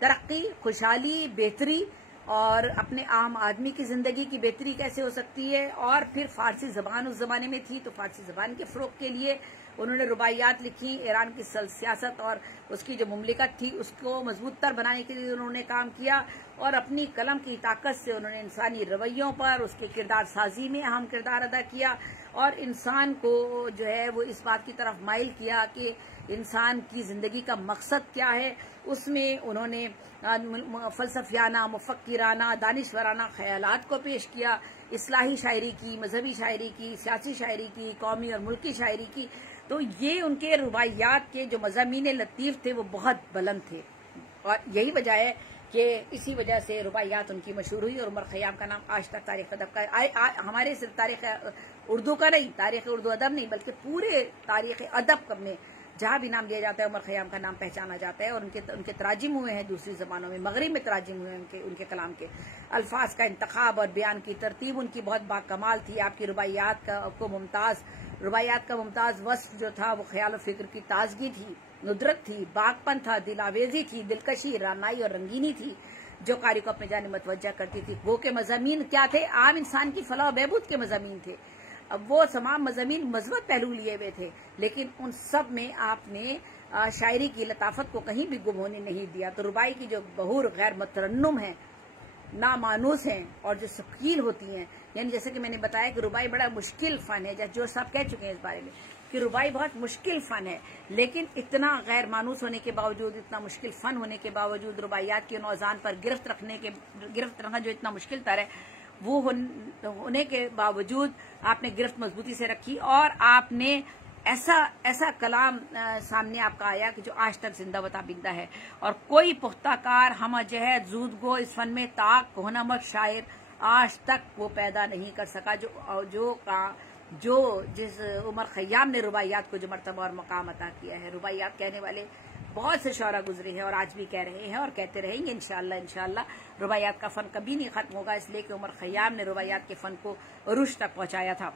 तरक्की, खुशहाली, बेहतरी और अपने आम आदमी की जिंदगी की बेहतरी कैसे हो सकती है, और फिर फारसी जबान उस जमाने में थी तो फारसी जबान के फरोग के लिए उन्होंने रुबाइयात लिखी। ईरान की सियासत और उसकी जो मुमलिकत थी उसको मजबूत तर बनाने के लिए उन्होंने काम किया, और अपनी कलम की ताकत से उन्होंने इंसानी रवैयों पर, उसके किरदार साजी में अहम किरदार अदा किया, और इंसान को जो है वो इस बात की तरफ माइल किया कि इंसान की जिंदगी का मकसद क्या है। उसमें उन्होंने फलसफियाना, मुफक्किराना, दानिशवराना ख्यालात को पेश किया, इस्लाही शायरी की, मजहबी शायरी की, सियासी शायरी की, कौमी और मुल्की शायरी की। तो ये उनके रुबाइयात के जो मज़ामीन लतीफ़ थे वो बहुत बुलंद थे, और यही वजह है कि इसी वजह से रुबाइयात उनकी मशहूर हुई। और उमर खयाम का नाम आज तक तारीख़ अदब का, हमारे सिर्फ तारीख़ उर्दू का नहीं, तारीख़ उर्दू अदब नहीं, बल्कि पूरे तारीख़ अदब में जहाँ भी नाम लिया जाता है उमर खयाम का नाम पहचाना जाता है। और उनके तराजिम हुए हैं दूसरी जबानों में, मगरिब में तराजिम हुए हैं उनके कलाम के। अल्फाज का इंतखाब और बयान की तरतीब उनकी बहुत बाकमाल थी। आपकी रुबाइयात का मुमताज वस्फ जो था वो ख्याल और फिक्र की ताजगी थी, नुदरत थी, बागपन था, दिलावेजी थी, दिलकशी, रानाई और रंगीनी थी जो कारी को अपने जाने मतवज्जा करती थी। वो के मज़ामीन क्या थे? आम इंसान की फलाह और बहबूद के मज़ामीन थे। अब वो तमाम मज़ामीन मज़बूत पहलू लिए हुए थे, लेकिन उन सब में आपने शायरी की लताफत को कहीं भी गुम होने नहीं दिया। तो रुबाई की जो बहूर गैर मतरन्नुम है, नामानूस हैं और जो शकील होती हैं, यानी जैसे कि मैंने बताया कि रुबाई बड़ा मुश्किल फन है, जो सब कह चुके हैं इस बारे में कि रुबाई बहुत मुश्किल फन है, लेकिन इतना गैर मानूस होने के बावजूद, इतना मुश्किल फन होने के बावजूद, रुबाइयात के नौजान पर गिरफ्त रखना जो इतना मुश्किल तर है, वो होने के बावजूद आपने गिरफ्त मजबूती से रखी और आपने ऐसा कलाम सामने आपका आया कि जो आज तक जिंदा बता बिंदा है। और कोई पुख्ताकार, हम जहद, जूदगो इस फन में ताक होनमक शायर आज तक वो पैदा नहीं कर सका जो जिस उमर खयाम ने रुबाइयात को जो मर्तबा और मकाम अता किया है। रुबाइयात कहने वाले बहुत से शौरा गुजरे हैं और आज भी कह रहे हैं और कहते रहेंगे इंशाअल्लाह। रुबाइयात का फन कभी नहीं खत्म होगा, इसलिए कि उमर खयाम ने रुबाइयात के फन को उरूज तक पहुंचाया था।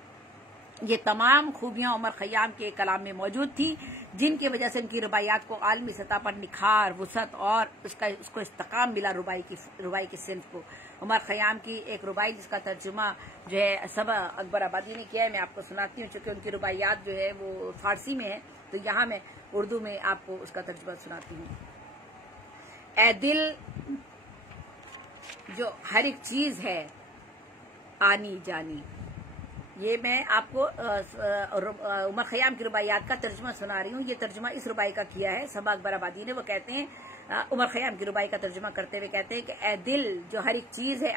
ये तमाम खूबियां उमर खयाम के कलाम में मौजूद थी, जिनकी वजह से इनकी रुबाइयात को आलमी सतह पर निखार, वसअत और उसको इस्तेकाम मिला रुबाई की सिन्फ को। उमर खयाम की एक रुबाई जिसका तर्जुमा जो है सबा अकबर आबादी ने किया है, मैं आपको सुनाती हूँ, चूंकि उनकी रुबाइयात जो है वो फारसी में है, तो यहाँ मैं उर्दू में आपको उसका तर्जुमा सुनाती हूँ। ए दिल जो हर एक चीज है आनी जानी, ये मैं आपको उमर खयाम की रुबाइयात का तर्जुमा सुना रही हूँ। ये तर्जुमा इस रुबाई का किया है सबा अकबर आबादी ने। वो कहते हैं, उमर खयाम की रुबाई का तर्जुमा करते हुए कहते हैं कि ए दिल जो हर एक चीज है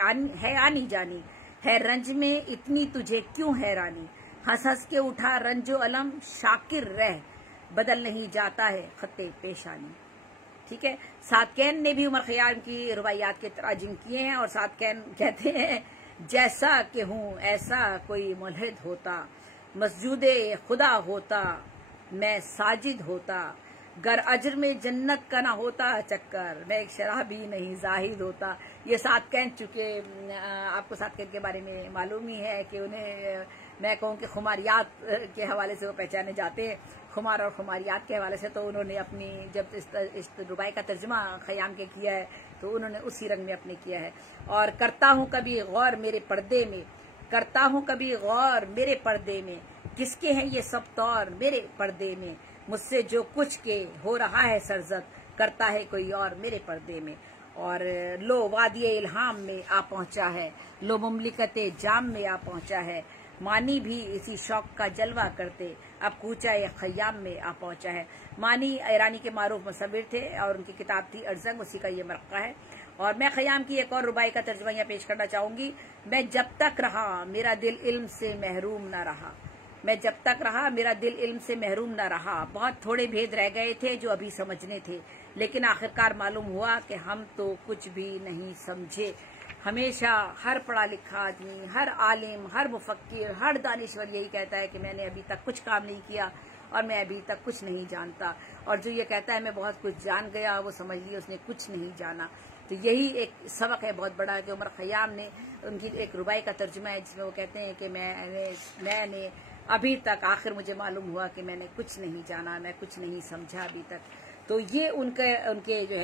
आनी जानी, है रंज में इतनी तुझे क्यों हैरानी, हंस हंस के उठा रंजो अलम शाकिर रह, बदल नहीं जाता है खत्ते पेशानी। ठीक है, सादकैन ने भी उमर खयाम की रुबाइयात के तराजिम किए हैं और सादकैन कहते हैं, जैसा कि हूँ ऐसा कोई मुल्हिद होता, मस्जूदे खुदा होता मैं साजिद होता, गर अजर में जन्नत का ना होता चक्कर, मैं एक शराबी नहीं जाहिद होता। ये सादकैन, चूंकि आपको सादकैन के बारे में मालूम ही है कि उन्हें मैं कहूँ कि खुमारियात के हवाले से वो पहचाने जाते हैं, खुमार और खुमारियात के हवाले से। तो उन्होंने अपनी जब इस रुबाई का तर्जुमा खयाम के किया है तो उन्होंने उसी रंग में अपने किया है। और करता हूँ कभी गौर मेरे पर्दे में, करता हूँ कभी गौर मेरे पर्दे में, किसके हैं ये सब तौर मेरे पर्दे में, मुझसे जो कुछ के हो रहा है सरजद, करता है कोई और मेरे पर्दे में। और लो वादिये इल्हाम में आ पहुंचा है, लो मुमलिकते जाम में आ पहुंचा है, मानी भी इसी शौक का जलवा करते, अब कूचा ये खयाम में आ पहुंचा है। मानी ईरानी के मारूफ मुसव्विर थे और उनकी किताब थी अर्जंग, उसी का ये मरक़ा है। और मैं खयाम की एक और रुबाई का तर्जुमा यहाँ पेश करना चाहूंगी। मैं जब तक रहा मेरा दिल इल्म से महरूम न रहा, मैं जब तक रहा मेरा दिल इल्म से महरूम न रहा, बहुत थोड़े भेद रह गए थे जो अभी समझने थे, लेकिन आखिरकार मालूम हुआ कि हम तो कुछ भी नहीं समझे। हमेशा हर पढ़ा लिखा आदमी, हर आलिम, हर मुफक्किर, हर दानिश्वर यही कहता है कि मैंने अभी तक कुछ काम नहीं किया और मैं अभी तक कुछ नहीं जानता। और जो ये कहता है मैं बहुत कुछ जान गया, वो समझ लिया उसने कुछ नहीं जाना। तो यही एक सबक है बहुत बड़ा कि उमर खयाम ने, उनकी एक रुबाई का तर्जुमा है जिसमें वो कहते हैं कि मैंने अभी तक, आखिर मुझे मालूम हुआ कि मैंने कुछ नहीं जाना, मैं कुछ नहीं समझा अभी तक। तो ये उनके जो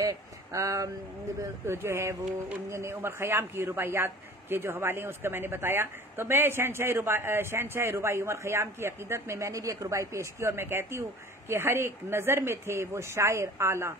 है वो उन्होंने उमर खयाम की रुबाइयात के जो हवाले हैं उसका मैंने बताया। तो मैं शहनशाह रुबाई उमर खयाम की अकीदत में मैंने भी एक रुबाई पेश की और मैं कहती हूँ कि हर एक नजर में थे वो शायर आला,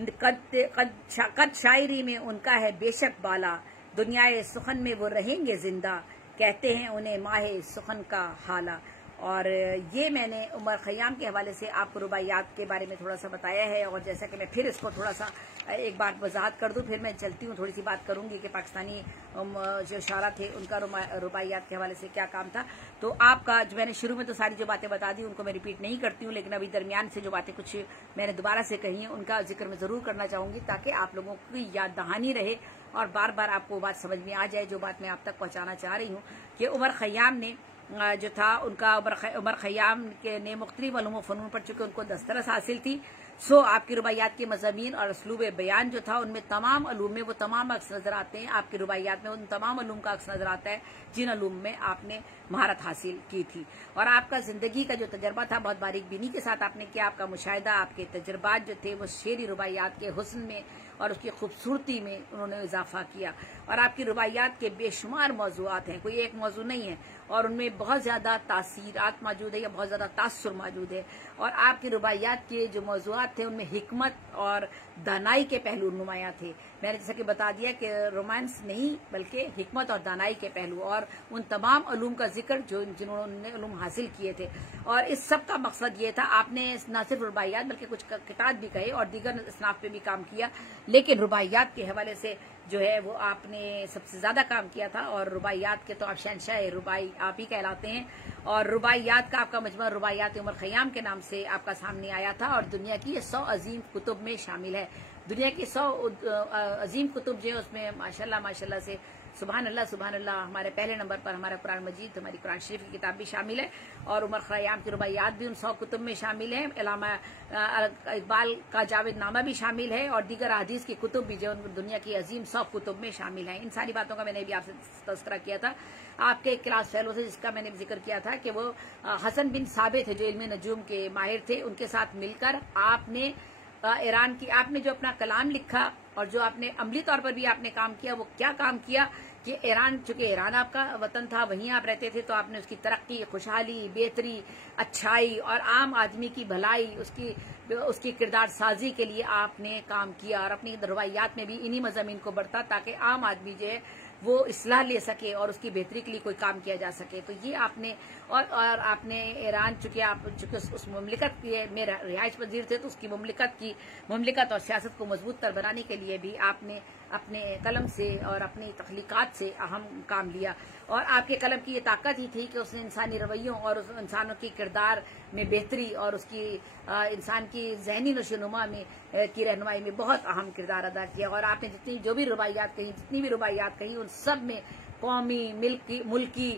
कद शायरी में उनका है बेशक बाला, दुनियाए सुखन में वो रहेंगे जिंदा, कहते हैं उन्हें माहे सुखन का हाला। और ये मैंने उमर खयाम के हवाले से आपको रुबाइयात के बारे में थोड़ा सा बताया है। और जैसा कि मैं फिर इसको थोड़ा सा एक बार वजाहत कर दूं, फिर मैं चलती हूँ, थोड़ी सी बात करूंगी कि पाकिस्तानी जो शारा थे उनका रुबाइयात के हवाले से क्या काम था। तो आपका जो मैंने शुरू में तो सारी जो बातें बता दी उनको मैं रिपीट नहीं करती हूँ, लेकिन अभी दरमियान से जो बातें कुछ मैंने दोबारा से कही हैं उनका जिक्र मैं जरूर करना चाहूंगी, ताकि आप लोगों की याद दहानी रहे और बार बार आपको बात समझ में आ जाए जो बात मैं आप तक पहुंचाना चाह रही हूँ कि उमर खयाम ने जो था उनका उमर खयाम के ने मुख्तलिफ उलूम व फ़नून पर चूंकि उनको दस्तरस हासिल थी, सो आपकी रुबाइयात के मज़ामीन और उसलूब बयान जो था उनमें तमाम उलूम में वो तमाम अक्स नजर आते हैं। आपकी रुबाइयात में उन तमाम उलूम का अक्स नजर आता है जिन उलूम में आपने महारत हासिल की थी। और आपका जिंदगी का जो तजर्बा था बहुत बारीक बीनी के साथ आपने किया। आपका मुशाहिदा, आपके तजर्बात जो थे वो शेरी रुबाइयात के हुस्न में और उसकी खूबसूरती में उन्होंने इजाफा किया। और आपकी रुबाइयात के बेशुमार मौजूआत हैं, कोई एक मौजू नहीं है, और उनमें बहुत ज्यादा तासीरात मौजूद है या बहुत ज्यादा तासुर मौजूद है। और आपकी रुबाइयात के जो मौजूआत थे उनमें हिकमत और दानाई के पहलू नुमाया थे। मैंने जैसा कि बता दिया कि रोमांस नहीं बल्कि हिकमत और दानाई के पहलू और उन तमाम उलूम का जिक्र जो जिन्होंने उलूम हासिल किए थे। और इस सब का मकसद ये था, आपने न सिर्फ रुबाइयात बल्कि कुछ किताब भी कहे और दीगर इसनाफ पे भी काम किया, लेकिन रुबाइयात के हवाले से जो है वो आपने सबसे ज्यादा काम किया था। और रुबाइयात के तो आप शहंशाह रुबाई आप ही कहलाते हैं। और रुबाइयात का आपका मजमूआ रुबाइयात उमर खयाम के नाम से आपका सामने आया था और दुनिया की 100 अजीम कुतुब में शामिल है। दुनिया की 100 अजीम कुतुब जो है उसमें माशाल्लाह से सुभान अल्लाह हमारे पहले नंबर पर हमारा कुरान मजीद, हमारी कुरान शरीफ की किताब भी शामिल है और उमर खयाम की रुबाइयात भी उन 100 कुतुब में शामिल है। अल्लामा इकबाल का जावेद नामा भी शामिल है और दीगर हदीस की कुतुब भी जो दुनिया की अजीम 100 कुतुब में शामिल है। इन सारी बातों का मैंने भी आपसे तज़किरा किया था। आपके एक क्लास फेलो से जिसका मैंने जिक्र किया था कि वो हसन बिन साबित है जो इल्म नजूम के माहिर थे, उनके साथ मिलकर आपने ईरान की आपने जो अपना कलाम लिखा और जो आपने अमली तौर पर भी आपने काम किया, वो क्या काम किया कि ईरान, चूंकि ईरान आपका वतन था, वहीं आप रहते थे, तो आपने उसकी तरक्की, खुशहाली, बेहतरी, अच्छाई और आम आदमी की भलाई, उसकी किरदार साजी के लिए आपने काम किया और अपनी रुबाइयात में भी इन्हीं मज़ामीन को बढ़ता ताकि आम आदमी जो है वो इस्लाह ले सके और उसकी बेहतरी के लिए कोई काम किया जा सके। तो ये आपने और आपने ईरान चूंकि उस मुमलिकत में रिहाइश पजीर थे, तो उसकी मुमलिकत और सियासत को मजबूत तर बनाने के लिए भी आपने अपने कलम से और अपनी तख्लीकात से अहम काम लिया। और आपके कलम की ये ताकत ही थी कि उसने इंसानी रवैयों और उस इंसानों की किरदार में बेहतरी और उसकी इंसान की जहनी नशोनुमा में की रहनुमाई में बहुत अहम किरदार अदा किया। और आपने जितनी भी रुबाइयात कही उन सब में कौमी, मुल्की,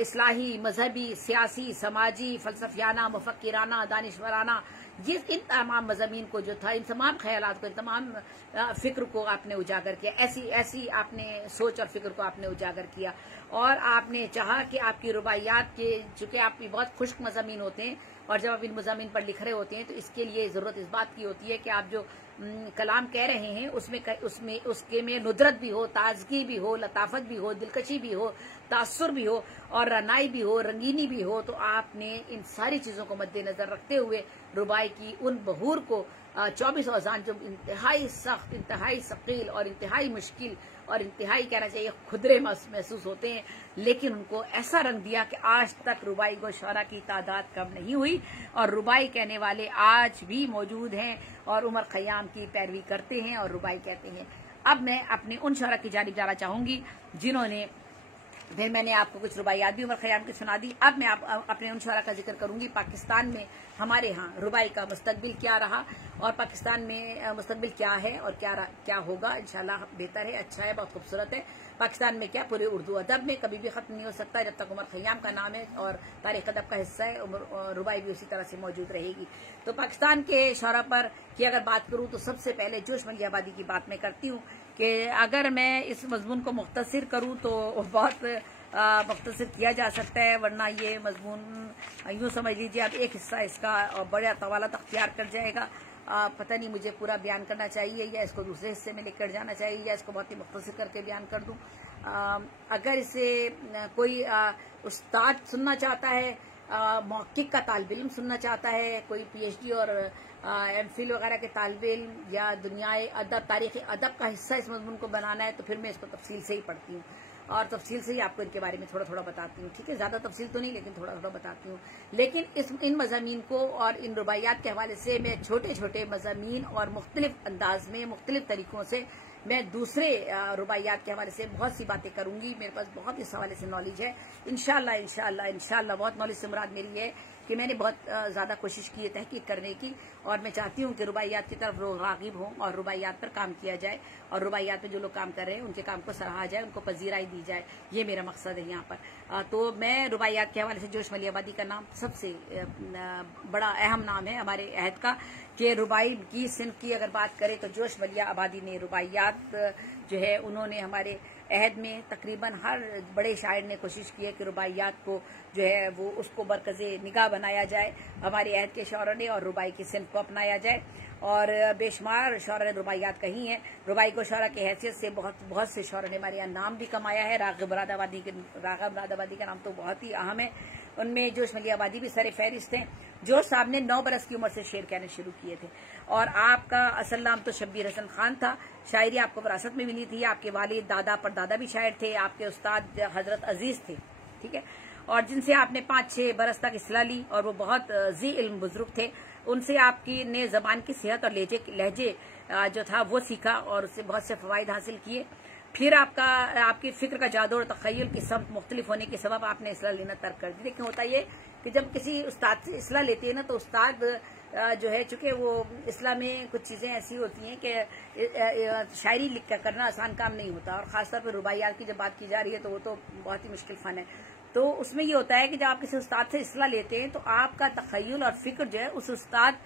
इस्लाही, मजहबी, सियासी, समाजी, फलसफियाना, मुफक्किराना, दानिशवराना, जिस इन तमाम मज़ामीन को जो था, इन तमाम ख्यालात को, इन तमाम फिक्र को आपने उजागर किया। ऐसी आपने सोच और फिक्र को आपने उजागर किया। और आपने चाहा कि आपकी रुबाइयात के, चूंकि आप बहुत खुश्क मज़ामीन होते हैं और जब आप इन मज़ामीन पर लिख रहे होते हैं तो इसके लिए ज़रूरत इस बात की होती है कि आप जो कलाम कह रहे हैं उसके में नुदरत भी हो, ताजगी भी हो, लताफत भी हो, दिलकशी भी हो, तासुर भी हो और रनाई भी हो, रंगीनी भी हो। तो आपने इन सारी चीजों को मद्देनजर रखते हुए रुबाई की उन बहूर को 24 औज़ान जो इंतहाई सख्त, इंतहाई सकील और इंतहाई मुश्किल और इंतहाई कहना चाहिए खुदरे महसूस होते हैं, लेकिन उनको ऐसा रंग दिया कि आज तक रुबाई गो शौरा की तादाद कम नहीं हुई और रुबाई कहने वाले आज भी मौजूद हैं और उमर खयाम की पैरवी करते हैं और रुबाई कहते हैं। अब मैं अपने उन शौरा की जानिब जाना चाहूंगी जिन्होंने, फिर मैंने आपको कुछ रुबाइयात भी उमर खयाम की सुना दी। अब मैं अपने उन शौरा का जिक्र करूंगी पाकिस्तान में हमारे यहाँ रुबाई का मुस्तकबिल क्या रहा और पाकिस्तान में मुस्तकबिल क्या है और क्या होगा। इंशाल्लाह बेहतर है, अच्छा है, बहुत खूबसूरत है। पाकिस्तान में क्या, पूरे उर्दू अदब में कभी भी खत्म नहीं हो सकता जब तक उमर खयाम का नाम है और तारीख अदब का हिस्सा है। रुबाई भी उसी तरह से मौजूद रहेगी। तो पाकिस्तान के शौरा पर की अगर बात करूं तो सबसे पहले जोश मली आबादी की बात मैं करती हूँ कि अगर मैं इस मजमून को मुख्तसर करूं तो बहुत मुख्तसर किया जा सकता है, वरना ये मजमून यूँ समझ लीजिए अब एक हिस्सा इसका बड़ा तवाला तख्तियार कर जाएगा। पता नहीं मुझे पूरा बयान करना चाहिए या इसको दूसरे हिस्से में लेकर जाना चाहिए या इसको बहुत ही मुख्तसर करके बयान कर दूं। अगर इसे कोई उस्ताद सुनना चाहता है, मौक़िक़ का तालिब इल्म सुनना चाहता है, कोई PhD और MPhil वगैरह के तालिब इल्म या दुनियाए अदब, तारीख़ अदब का हिस्सा इस मजमून को बनाना है तो फिर मैं इसको तफसील से ही पढ़ती हूँ और तफसील से ही आपको इनके बारे में थोड़ा थोड़ा बताती हूँ। ठीक है, ज्यादा तफसील तो नहीं लेकिन थोड़ा थोड़ा बताती हूँ। लेकिन इन मज़ामीन को और इन रुबाइयात के हवाले से मैं छोटे छोटे मज़ामीन और मुख्तलिफ अंदाज में, मुख्तलिफ तरीकों से मैं दूसरे रुबाइयात के हवाले से बहुत सी बातें करूंगी। मेरे पास बहुत इस हवाले से नॉलेज है। इंशाल्लाह बहुत नॉलेज से मुराद मेरी है कि मैंने बहुत ज्यादा कोशिश की है तहकीक करने की, और मैं चाहती हूँ कि रुबाइयात की तरफ लोग रागिब हों और रुबाइयात पर काम किया जाए, और रुबाइयात में जो लोग काम कर रहे हैं उनके काम को सराहा जाए, उनको पजीराई दी जाए। ये मेरा मकसद है यहाँ पर। तो मैं रुबाइयात के हवाले से जोश मलिया आबादी का नाम सबसे बड़ा अहम नाम है हमारे अहद का, कि रुबाई की सिन्फ की अगर बात करें तो जोश मलिया आबादी ने रुबाइयात जो है उन्होंने हमारे अहद में तकरीबन हर बड़े शायर ने कोशिश की है कि रुबाइयात को जो है वो उसको बरकज़े निगाह बनाया जाए हमारे अहद के शौरों ने, और रुबाई की सिन्फ को अपनाया जाए। और बेशुमार शौरा ने रुबाइयात कही हैं। रुबाई को शौरा की हैसियत से बहुत से शौरा ने हमारे यहाँ नाम भी कमाया है। राग़िब मुरादाबादी का नाम तो बहुत ही अहम है। उनमें जोश मलिया आबादी भी सर फहरिस्त हैं। जोश साहब ने 9 बरस की उम्र से शेर कहने शुरू किए थे, और आपका असल नाम तो शब्बीर हसन खान था। शायरी आपको विरासत में मिली थी। आपके वालिद, दादा, परदादा भी शायर थे। आपके उस्ताद हजरत अजीज थे, ठीक है, और जिनसे आपने 5-6 बरस तक इस्लाह ली, और वो बहुत जी इल्म बुजुर्ग थे। उनसे आपकी ने जबान की सेहत और लहजे जो था वो सीखा, और उससे बहुत से फवाइद हासिल किए। फिर आपकी फिक्र का जादू और तखय्युल की सब मुख्तलिफ होने के सबब आपने इस्लाह लेना तर्क कर दी। लेकिन होता ये कि जब किसी उस्ताद से इस्लाह लेते हैं ना, तो उस्ताद जो है, चूंकि वो इस्लाह में कुछ चीजें ऐसी होती हैं कि शायरी लिख कर करना आसान काम नहीं होता, और खासतौर पर रुबाइयात की जब बात की जा रही है तो वो तो बहुत ही मुश्किल फन है। तो उसमें ये होता है कि जब आप किसी उस्ताद से इस्लाह लेते हैं तो आपका तखय्युल और फिक्र जो है उस उस्ताद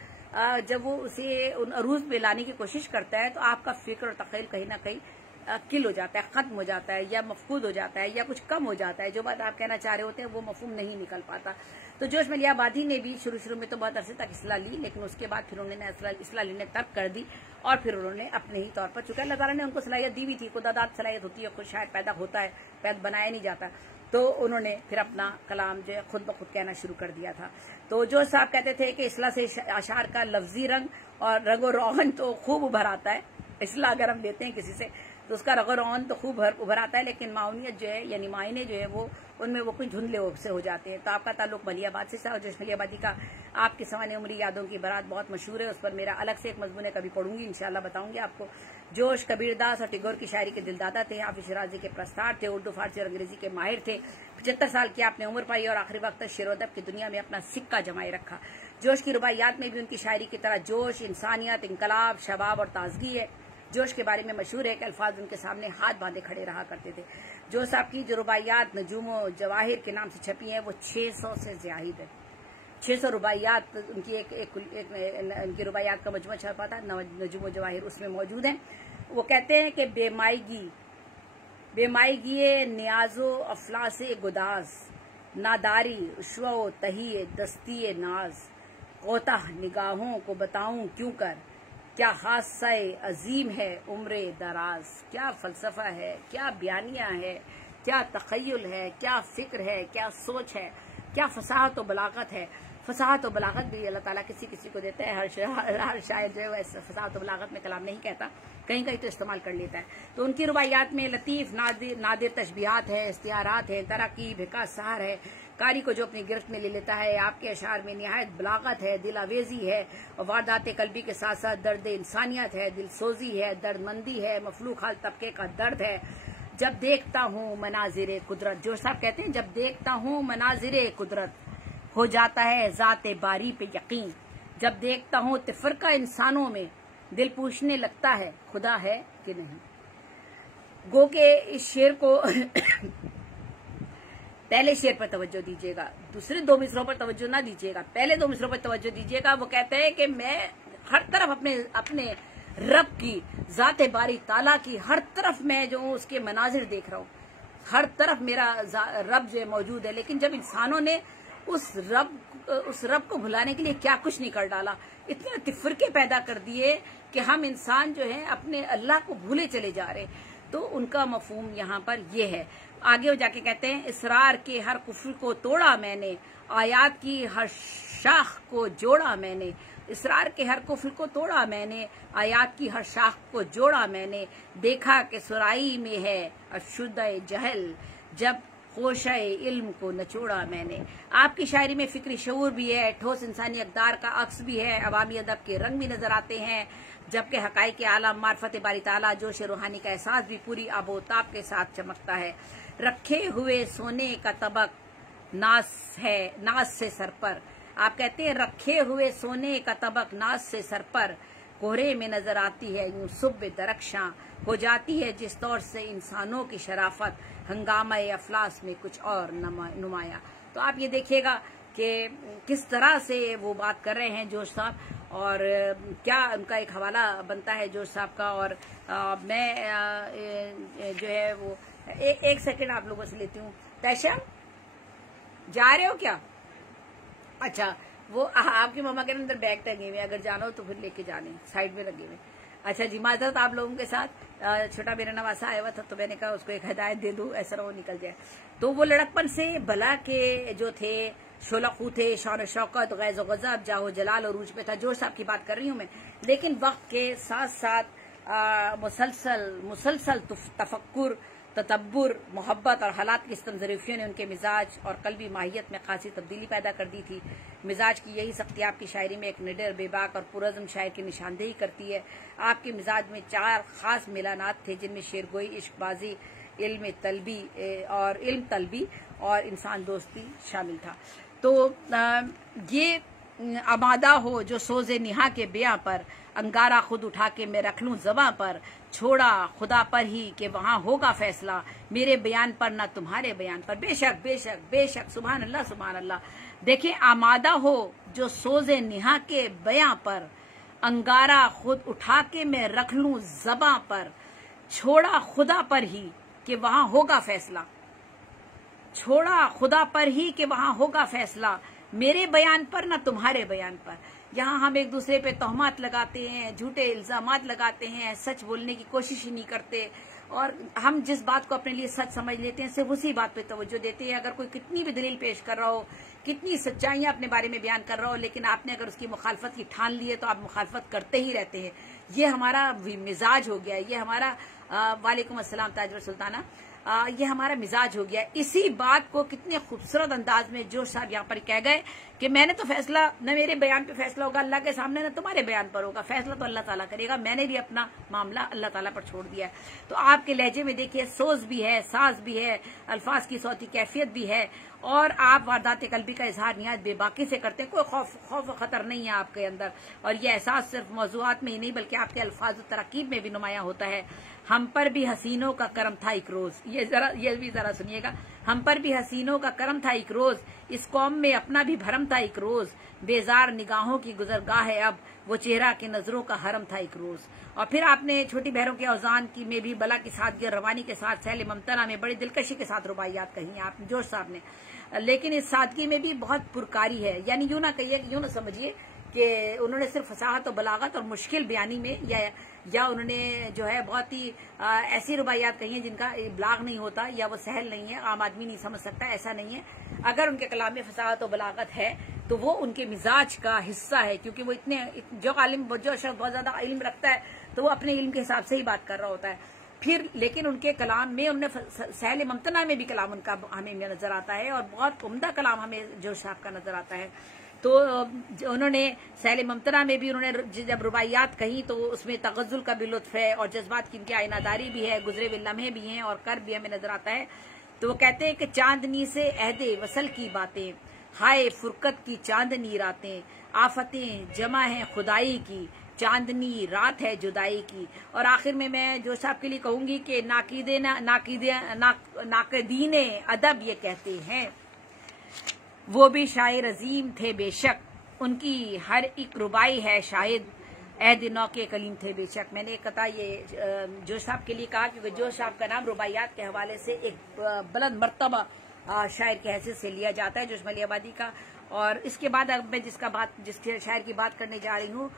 जब वो उसे उन अरूज में लाने की कोशिश करता है तो आपका फिक्र और तखय्युल कहीं ना कहीं किल हो जाता है, खत्म हो जाता है, या मफकूद हो जाता है, या कुछ कम हो जाता है। जो बात आप कहना चाह रहे होते हैं वो मफहूम नहीं निकल पाता। तो जोश मलिया आबादी ने भी शुरू में तो बहुत अरसे तक इस्लाह ली, लेकिन उसके बाद फिर उन्होंने इस्लाह लेने तर्क कर दी, और फिर उन्होंने अपने ही तौर पर, चूंकि अल्लाह ताला ने उनको सलाहियत दी हुई थी, खुदादात सलाहियत होती है, खुद शायद पैदा होता है, पैदा बनाया नहीं जाता, तो उन्होंने फिर अपना कलाम जो है खुद ब खुद कहना शुरू कर दिया था। तो जो साहब कहते थे कि इस्लाह से अशार का लफ्जी रंग और रंगो रोगन तो खूब उभर आता है। इस्लाह अगर हम लेते हैं किसी से तो उसका रगो रोगन तो खूब उभर आता है, लेकिन माउनियत जो है यानी मायने जो है वो उनमें वो कुछ धुंधले से हो जाते हैं। तो आपका ताल्लुक मलियाबाद से था, और जोश मलियाबादी का आपकी सवाने उम्री यादों की बारात बहुत मशहूर है। उस पर मेरा अलग से एक मजमून कभी पढ़ूंगी, इंशाल्लाह बताऊंगी आपको। जोश कबीरदास और टैगोर की शायरी के दिलदादा थे। हाफिज शिराजी के प्रस्तार थे। उर्दू, फारसी और अंग्रेजी के माहिर थे। 75 साल की आपने उम्र पाई और आखिरी वक्त शेरोदब की दुनिया में अपना सिक्का जमाए रखा। जोश की रुबाइयात में भी उनकी शायरी की तरह जोश, इंसानियत, इनकलाब, शबाब और ताजगी है। जोश के बारे में मशहूर है कि अल्फाज उनके सामने हाथ बांधे खड़े रहा करते थे। जोश साहब की जो रुबाइयात नजूमो जवाहिर के नाम से छपी है वो 600 से ज्यादा है। 600 रुबाइयात उनकी उनकी रुबाइयात का मजमूआ छपा था, नजूमो जवाहिर उसमें मौजूद है। वो कहते हैं कि बेमाईगी नियाजो अफलासे गुदास, नादारी उश्वो तही दस्ती नाज, कोताह निगाहों को बताऊं क्यों कर, क्या हादसा अजीम है उम्रे दराज। क्या फलसफा है, क्या बयानिया है, क्या तखय्युल है, क्या फिक्र है, क्या सोच है, क्या फसाहत और बलागत है। फसाहत और बलागत भी अल्लाह ताला किसी किसी को देता है। हर शायर जो है वह फसाहत और बलागत में कलाम नहीं कहता, कहीं कहीं तो इस्तेमाल कर लेता है। तो उनकी रुबाइयात में लतीफ नादिर तशबीहात है, इस्तियारात है, तराकीब है, का सहार है, कारी को जो अपनी गिरफ्त में ले लेता है। आपके अशार में निहायत बलागत है, दिल आवेजी है, और वारदात कल्बी के साथ साथ दर्द इंसानियत है, दिलसोजी है, दर्दमंदी है, मफलूक हाल तबके का दर्द है। जब देखता हूँ मनाजिर कुदरत, जो साहब कहते हैं जब देखता हूँ मनाजिर कुदरत हो जाता है ज़ाते बारी पे यकीन। जब देखता हूँ तिफरका इंसानों में दिल पूछने लगता है खुदा है कि नहीं। गो के इस शेर को पहले शेर पर तवज्जो दीजिएगा, दूसरे 2 मिसरों पर तवज्जो ना दीजिएगा, पहले 2 मिसरों पर तवज्जो दीजिएगा। वो कहते हैं कि मैं हर तरफ अपने रब की, ज़ाते बारी ताला की हर तरफ मैं जो उसके मनाजिर देख रहा हूँ, हर तरफ मेरा रब जो मौजूद है। लेकिन जब इंसानों ने उस रब को भुलाने के लिए क्या कुछ नहीं कर डाला, इतने तिफरके पैदा कर दिए कि हम इंसान जो है अपने अल्लाह को भूले चले जा रहे। तो उनका मफहूम यहाँ पर ये है। आगे वो जाके कहते हैं इसरार के हर कुफ्र को तोड़ा मैंने, आयात की हर शाख को जोड़ा मैंने। इसरार के हर कुफ्र को तोड़ा मैंने, आयात की हर शाख को जोड़ा मैंने। देखा कि सुराई में है अशुद्ध जहल, जब खोशे इल्म को नचोड़ा मैंने। आपकी शायरी में फिक्री शऊर भी है, ठोस इंसानी अक़दार का अक्स भी है, अवामी अदब के रंग भी नजर आते हैं, जबकि हकाई के आलम मार्फत बारी ताला जोश रूहानी का एहसास भी पूरी आबोताब के साथ चमकता है। रखे हुए सोने का तबक नास है नाज से सर पर। आप कहते हैं रखे हुए सोने का तबक नाज से सर पर, कोहरे में नजर आती है यूं सुबह दरख्शां, हो जाती है जिस तौर से इंसानों की शराफत, हंगामा अफलास में कुछ और नुमाया। तो आप ये देखिएगा कि किस तरह से वो बात कर रहे हैं जोश साहब, और क्या उनका एक हवाला बनता है जोश साहब का। और मैं जो है वो एक सेकंड आप लोगों से लेती हूँ। तैशम जा रहे हो क्या? अच्छा, वो आपकी मम्मा के अंदर बैग टंगे हुए, अगर जाना हो तो फिर लेके जाने, साइड में लगे हुए। अच्छा जी, माजरत आप लोगों के साथ। छोटा मेरा नवासा आया हुआ था तो मैंने कहा उसको एक हिदायत दे दूं, ऐसा ना वो निकल जाए। तो वो लड़कपन से भला के जो थे, शोला खू थे, शान शौकत, गैज़ गज़ब, जाहो जलाल और रूज पे था। जोश साहब की बात कर रही हूं मैं। लेकिन वक्त के साथ साथ मुसलसल तफक्कुर, ततब्बुर, मोहब्बत और हालात की स्तमज़रीफियों ने उनके मिजाज और कल्बी माहियत में खासी तब्दीली पैदा कर दी थी। मिजाज की यही सख्ती आपकी शायरी में एक निडर, बेबाक और पुरज़्म शायर की निशानदेही करती है। आपके मिजाज में 4 खास मिलानात थे, जिनमें शेरगोई, इश्कबाजी, इल्म तलबी और इंसान दोस्ती शामिल था। तो ये आमादा हो जो सोज़े निहा के बेया पर, अंगारा खुद उठा के मैं रख लूं ज़बां पर, छोड़ा खुदा पर ही कि वहां होगा फैसला, मेरे बयान पर ना तुम्हारे बयान पर। बेशक बेशक बेशक, सुभान अल्लाह सुभान अल्लाह। देखिए, आमादा हो जो सोज़े निहा के बयां पर, अंगारा खुद उठा के मैं रख लूं ज़बां पर, छोड़ा खुदा पर ही कि वहां होगा फैसला, छोड़ा खुदा पर ही कि वहां होगा फैसला, मेरे बयान पर ना तुम्हारे बयान पर। यहाँ हम एक दूसरे पे तोहमत लगाते हैं, झूठे इल्जामात लगाते हैं, सच बोलने की कोशिश ही नहीं करते, और हम जिस बात को अपने लिए सच समझ लेते हैं सिर्फ उसी बात पे तवज्जो देते हैं। अगर कोई कितनी भी दलील पेश कर रहा हो, कितनी सच्चाइयां अपने बारे में बयान कर रहा हो, लेकिन आपने अगर उसकी मुखालफत की ठान ली है तो आप मुखालफत करते ही रहते हैं। ये हमारा मिजाज हो गया, ये हमारा वालेकुम अस्सलाम ताजवर सुल्ताना, ये हमारा मिजाज हो गया। इसी बात को कितने खूबसूरत अंदाज में जोश साहब यहाँ पर कह गए कि मैंने तो फैसला, न मेरे बयान पे फैसला होगा अल्लाह के सामने, न तुम्हारे बयान पर होगा फैसला, तो अल्लाह ताला करेगा, मैंने भी अपना मामला अल्लाह ताला पर छोड़ दिया है। तो आपके लहजे में देखिए सोज भी है, साज भी है, अल्फाज की सौती कैफियत भी है, और आप वारदात कल्बी का इजहार निहायत बेबाकी से करते हैं। कोई खौफ खतर नहीं है आपके अंदर, और ये एहसास सिर्फ मौज़ूआत में ही नहीं बल्कि आपके अल्फाज और तरकीब में भी नुमाया होता है। हम पर भी हसीनों का करम था एक रोज, ये भी जरा सुनिएगा। हम पर भी हसीनों का करम था एक रोज, इस कौम में अपना भी भरम था एक रोज, बेजार निगाहों की गुजरगाह है अब, वो चेहरा के नजरों का हरम था एक रोज। और फिर आपने छोटी बहरों के औजान की में भी बला की सादगी और रवानी के साथ सैल ममतना में बड़ी दिलकशी के साथ रुबाइयात कही हैं आपने जोश साहब ने, लेकिन इस सादगी में भी बहुत पुरकारी है। यानी यूं ना कहिए, यूं ना समझिए कि उन्होंने सिर्फ फसाहत और बलागत और मुश्किल बयानी में या उन्होंने जो है बहुत ही ऐसी रुबाइयात कही हैं जिनका इब्लाग नहीं होता, या वो सहल नहीं है, आम आदमी नहीं समझ सकता, ऐसा नहीं है। अगर उनके कलाम में फसाहत और बलागत है तो वो उनके मिजाज का हिस्सा है, क्योंकि वो जो शख्स बहुत ज्यादा इल्म रखता है तो वो अपने इल्म के हिसाब से ही बात कर रहा होता है। फिर लेकिन उनके कलाम में, उन्होंने सहल ममतना में भी कलाम उनका हमें नजर आता है, और बहुत उम्दा कलाम हमें जोश साहब का नजर आता है। तो उन्होंने सहल ममतना में भी उन्होंने जब रुबाइयात कही तो उसमें तगज़ुल का भी लुत्फ है, और जज्बात की इनकी आईनादारी भी है, गुजरे हुए लम्हे भी हैं, और कर भी हमें नजर आता है। तो वो कहते हैं कि चांदनी से अहदे वसल की बातें, हाय फुरकत की चांदनी रातें, आफतें जमा है खुदाई की, चांदनी रात है जुदाई की। और आखिर में मैं जो साहब के लिए कहूंगी कि नाकदीन अदब ये कहते हैं, वो भी शायर अजीम थे बेशक, उनकी हर एक रुबाई है शायद, ऐद नौके कलीम थे बेशक। मैंने एक कथा ये जोश साहब के लिए कहा क्योंकि जोश साहब का नाम रुबाइयात के हवाले से एक बुलंद मर्तबा शायर की हैसियत से लिया जाता है, जोश मलियाबादी का। और इसके बाद अब मैं जिसके शायर की बात करने जा रही हूँ,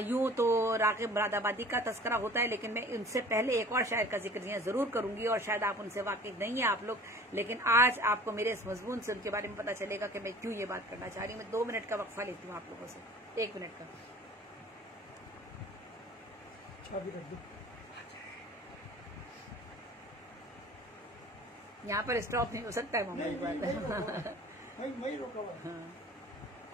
यूं तो राकिब मुरादाबादी का तस्करा होता है, लेकिन मैं उनसे पहले एक और शायर का जिक्र यहाँ जरूर करूंगी, और शायद आप उनसे वाकिफ नहीं है आप लोग, लेकिन आज आपको मेरे इस मजमून से उनके बारे में पता चलेगा कि मैं क्यों ये बात करना चाह रही हूँ। मैं 2 मिनट का वक्फा लेती हूँ आप लोगों से, 1 मिनट का। यहाँ पर स्टॉप नहीं हो सकता है मोबाइल हाँ।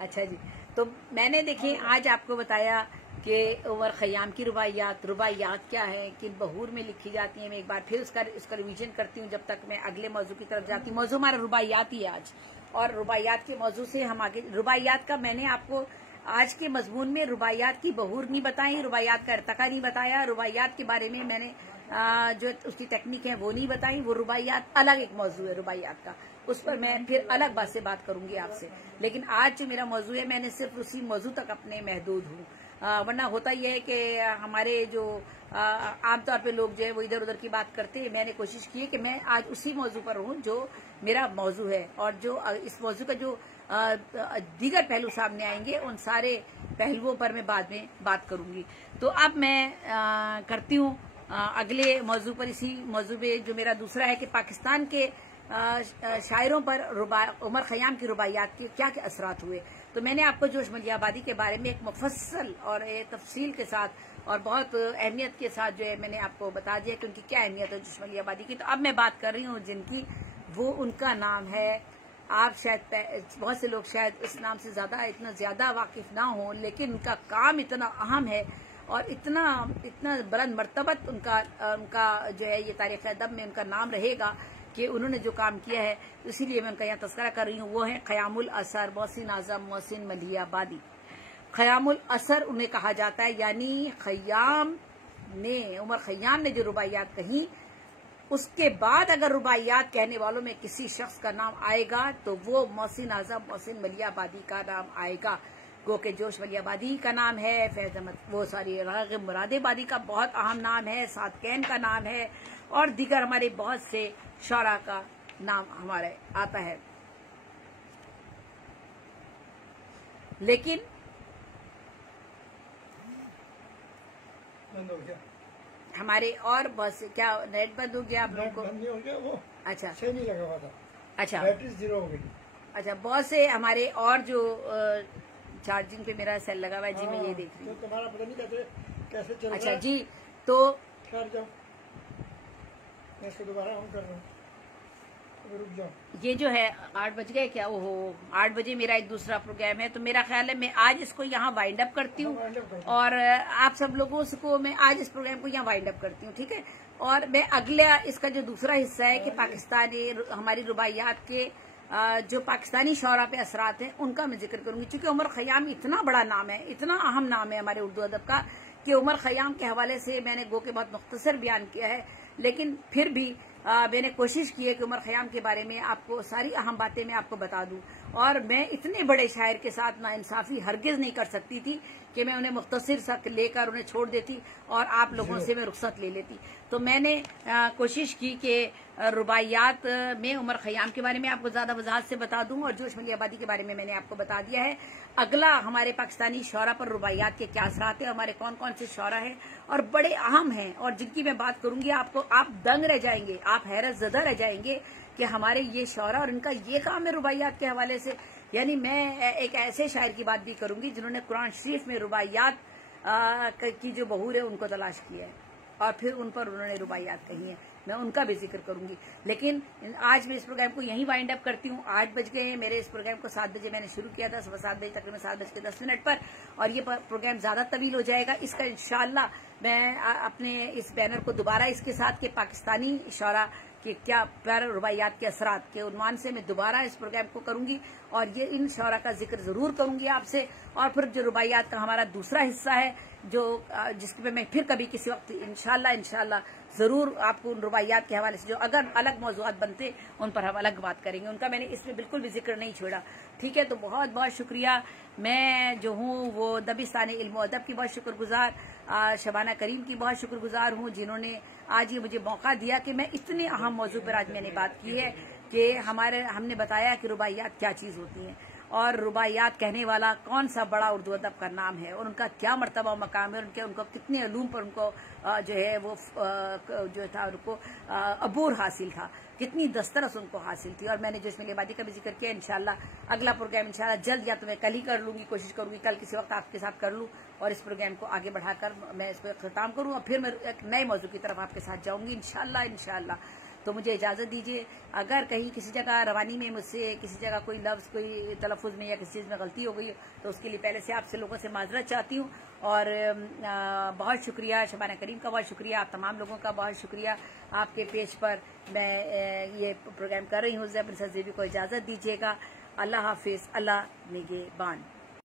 अच्छा जी, तो मैंने देखिए आज आपको बताया कि उमर खयाम की रुबाइयात क्या है, किन बहूर में लिखी जाती है। मैं एक बार फिर उसका रिवीजन करती हूँ जब तक मैं अगले मौजू की तरफ जाती हूँ। मौजू हमारा रुबाइयात ही है आज, और रुबाइयात के मौजू से हम आगे। रुबाइयात का मैंने आपको आज के मजमून में रुबाइयात की बहूर नहीं बताई, रुबाइयात का इर्तका नहीं बताया, रुबाइयात के बारे में मैंने जो उसकी टेक्निक है वो नहीं बताई। वो रुबाइयात अलग एक मौजू है रुबाइयात का, उस पर मैं फिर अलग बात से बात करूंगी आपसे। लेकिन आज जो मेरा मौजू है मैंने सिर्फ उसी मौजू तक अपने महदूद हूँ, वरना होता यह है कि हमारे जो आमतौर पे लोग जो है वो इधर उधर की बात करते हैं। मैंने कोशिश की है कि मैं आज उसी मौजू पर हूँ जो मेरा मौजू है, और जो इस मौजू का जो दीगर पहलू सामने आएंगे उन सारे पहलुओं पर मैं बाद में बात करूंगी। तो अब मैं करती हूँ अगले मौजू पर। इसी मौजू पे जो मेरा दूसरा है कि पाकिस्तान के शायरों पर उमर खयाम की रुबाइयात के क्या क्या असरात हुए। तो मैंने आपको जोश मलियाबादी के बारे में एक मुफस्सल और एक तफसील के साथ और बहुत अहमियत के साथ जो है मैंने आपको बता दिया कि उनकी क्या अहमियत है जोश मलियाबादी की। तो अब मैं बात कर रही हूँ जिनकी, वो उनका नाम है, आप शायद बहुत से लोग शायद इस नाम से इतना ज्यादा वाकिफ ना हो, लेकिन उनका काम इतना अहम है और इतना बुलंद मर्तबत उनका जो है ये तारीख अदब में उनका नाम रहेगा कि उन्होंने जो काम किया है, इसीलिए मैं उनका यहाँ तस्करा कर रही हूँ। वो है क़यामुल असर मोहसिन आज़म मोहसिन मलियाबादी। क़यामुल असर उन्हें कहा जाता है, यानी उमर खयाम ने जो रुबाइयात कही, उसके बाद अगर रुबाइयात कहने वालों में किसी शख्स का नाम आएगा तो वो मोहसिन आज़म मोहसिन मलियाबादी का नाम आएगा। गो के जोश मलियाबादी का नाम है, फैज़ अहमद राग़िब मुरादाबादी का बहुत अहम नाम है, सादकैन का नाम है, और दीगर हमारे बहुत से शौरा का नाम हमारे आता है। लेकिन बंद हो गया हमारे और बहुत से, क्या नेट बंद हो गया आप लोगों को? बंद नहीं हो गया, वो अच्छा सही नहीं लगा हुआ था। अच्छा बैटरी 0 हो गई। अच्छा, बहुत से हमारे और जो चार्जिंग पे मेरा सेल लगा हुआ है जी, मैं ये देख रही तो हूँ। तुम्हारा पता नहीं कैसे चल रहा अच्छा है। जी, तो ठहर जाओ, मैं इसको दोबारा ऑन कर रहा हूँ, रुक जाओ। ये जो है 8 बज गए क्या? ओहो, 8 बजे मेरा एक दूसरा प्रोग्राम है, तो मेरा ख्याल है मैं आज इसको यहाँ वाइंड अप करती हूँ, और आप सब लोगों को मैं आज इस प्रोग्राम को यहाँ वाइंड अप करती हूँ, ठीक है। और मैं अगला इसका जो दूसरा हिस्सा है कि पाकिस्तानी हमारी रुबाइयात के जो पाकिस्तानी शौरा पे असरात हैं उनका मैं जिक्र करूंगी। क्योंकि उमर खयाम इतना बड़ा नाम है, इतना अहम नाम है हमारे उर्दू अदब का, कि उमर खयाम के हवाले से मैंने गो के बहुत मुख्तसर बयान किया है, लेकिन फिर भी मैंने कोशिश की है कि उमर खयाम के बारे में आपको सारी अहम बातें मैं आपको बता दूं। और मैं इतने बड़े शायर के साथ नाइंसाफी हरगिज नहीं कर सकती थी कि मैं उन्हें मुख्तसर सा लेकर उन्हें छोड़ देती और आप लोगों से मैं रुख्सत ले लेती। तो मैंने कोशिश की कि रुबाइयात में उमर खयाम के बारे में आपको ज्यादा वजाहत से बता दूं, और जोश मलियाबादी के बारे में मैंने आपको बता दिया है। अगला हमारे पाकिस्तानी शौरा पर रुबाइयात के क्या असरात है, हमारे कौन कौन से शौरा हैं और बड़े अहम हैं, और जिनकी मैं बात करूंगी आपको आप दंग रह जाएंगे, आप हैरत ज़दा रह जाएंगे कि हमारे ये शौरा और इनका ये काम है रुबाइयात के हवाले से। यानी मैं एक ऐसे शायर की बात भी करूंगी जिन्होंने कुरान शरीफ में रुबाइयात की जो बहूर है उनको तलाश किया है और फिर उन पर उन्होंने रुबाइयात कही है, मैं उनका भी जिक्र करूंगी। लेकिन आज मैं इस प्रोग्राम को यहीं वाइंड अप करती हूँ। 8 बज गए हैं, मेरे इस प्रोग्राम को 7 बजे मैंने शुरू किया था, सुबह 7 बजे तकरीबन 7:10 पर, और ये प्रोग्राम ज्यादा तवील हो जाएगा। इसका इंशाअल्लाह मैं अपने इस बैनर को दोबारा इसके साथ के पाकिस्तानी शौरा कि क्या प्यार रुबाइयात के असरात के उन्वान से मैं दोबारा इस प्रोग्राम को करूंगी और ये इन शौरा का जिक्र जरूर करूंगी आपसे। और फिर जो रुबाइयात का हमारा दूसरा हिस्सा है जो जिसके पे मैं फिर कभी किसी वक्त इंशाल्लाह जरूर आपको उन रुबाइयात के हवाले से जो अगर अलग मौजूआत बनते उन पर हम अलग बात करेंगे, उनका मैंने इसमें बिल्कुल भी जिक्र नहीं छोड़ा, ठीक है। तो बहुत बहुत शुक्रिया। मैं जो हूँ वो दबिस्तान इल्म और अदब की बहुत शुक्रगुजार, शबाना करीम की बहुत शुक्रगुजार हूँ जिन्होंने आज ये मुझे मौका दिया कि मैं इतने अहम मौजू पर आज मैंने बात की है कि हमने बताया कि रुबाइयात क्या चीज़ होती हैं और रुबाइयात कहने वाला कौन सा बड़ा उर्दू अदब का नाम है और उनका क्या मर्तबा मकाम है, उनको कितने अलूम पर उनको जो है वो जो था उनको अबूर हासिल था, कितनी दस्तरस उनको हासिल थी। और मैंने जो इसमें लिबादी का भी जिक्र किया। इंशाल्लाह अगला प्रोग्राम इंशाल्लाह जल्द, या तो मैं कल ही कर लूंगी, कोशिश करूंगी कल किसी वक्त आपके साथ कर लूं और इस प्रोग्राम को आगे बढ़ाकर मैं इस पर खत्म करूं और फिर मैं एक नए मौजू की तरफ आपके साथ जाऊंगी इंशाल्लाह। तो मुझे इजाजत दीजिए। अगर कहीं किसी जगह रवानी में मुझसे किसी जगह कोई लफ्ज, कोई तलफ़ुज़ में या किसी चीज़ में गलती हो गई है तो उसके लिए पहले से आपसे लोगों से माजरत चाहती हूँ। और बहुत शुक्रिया, शबाना करीम का बहुत शुक्रिया, आप तमाम लोगों का बहुत शुक्रिया। आपके पेज पर मैं ये प्रोग्राम कर रही हूँ। अपने सर को इजाज़त दीजिएगा। अल्लाह हाफिज़, अल्लाह निगहबान।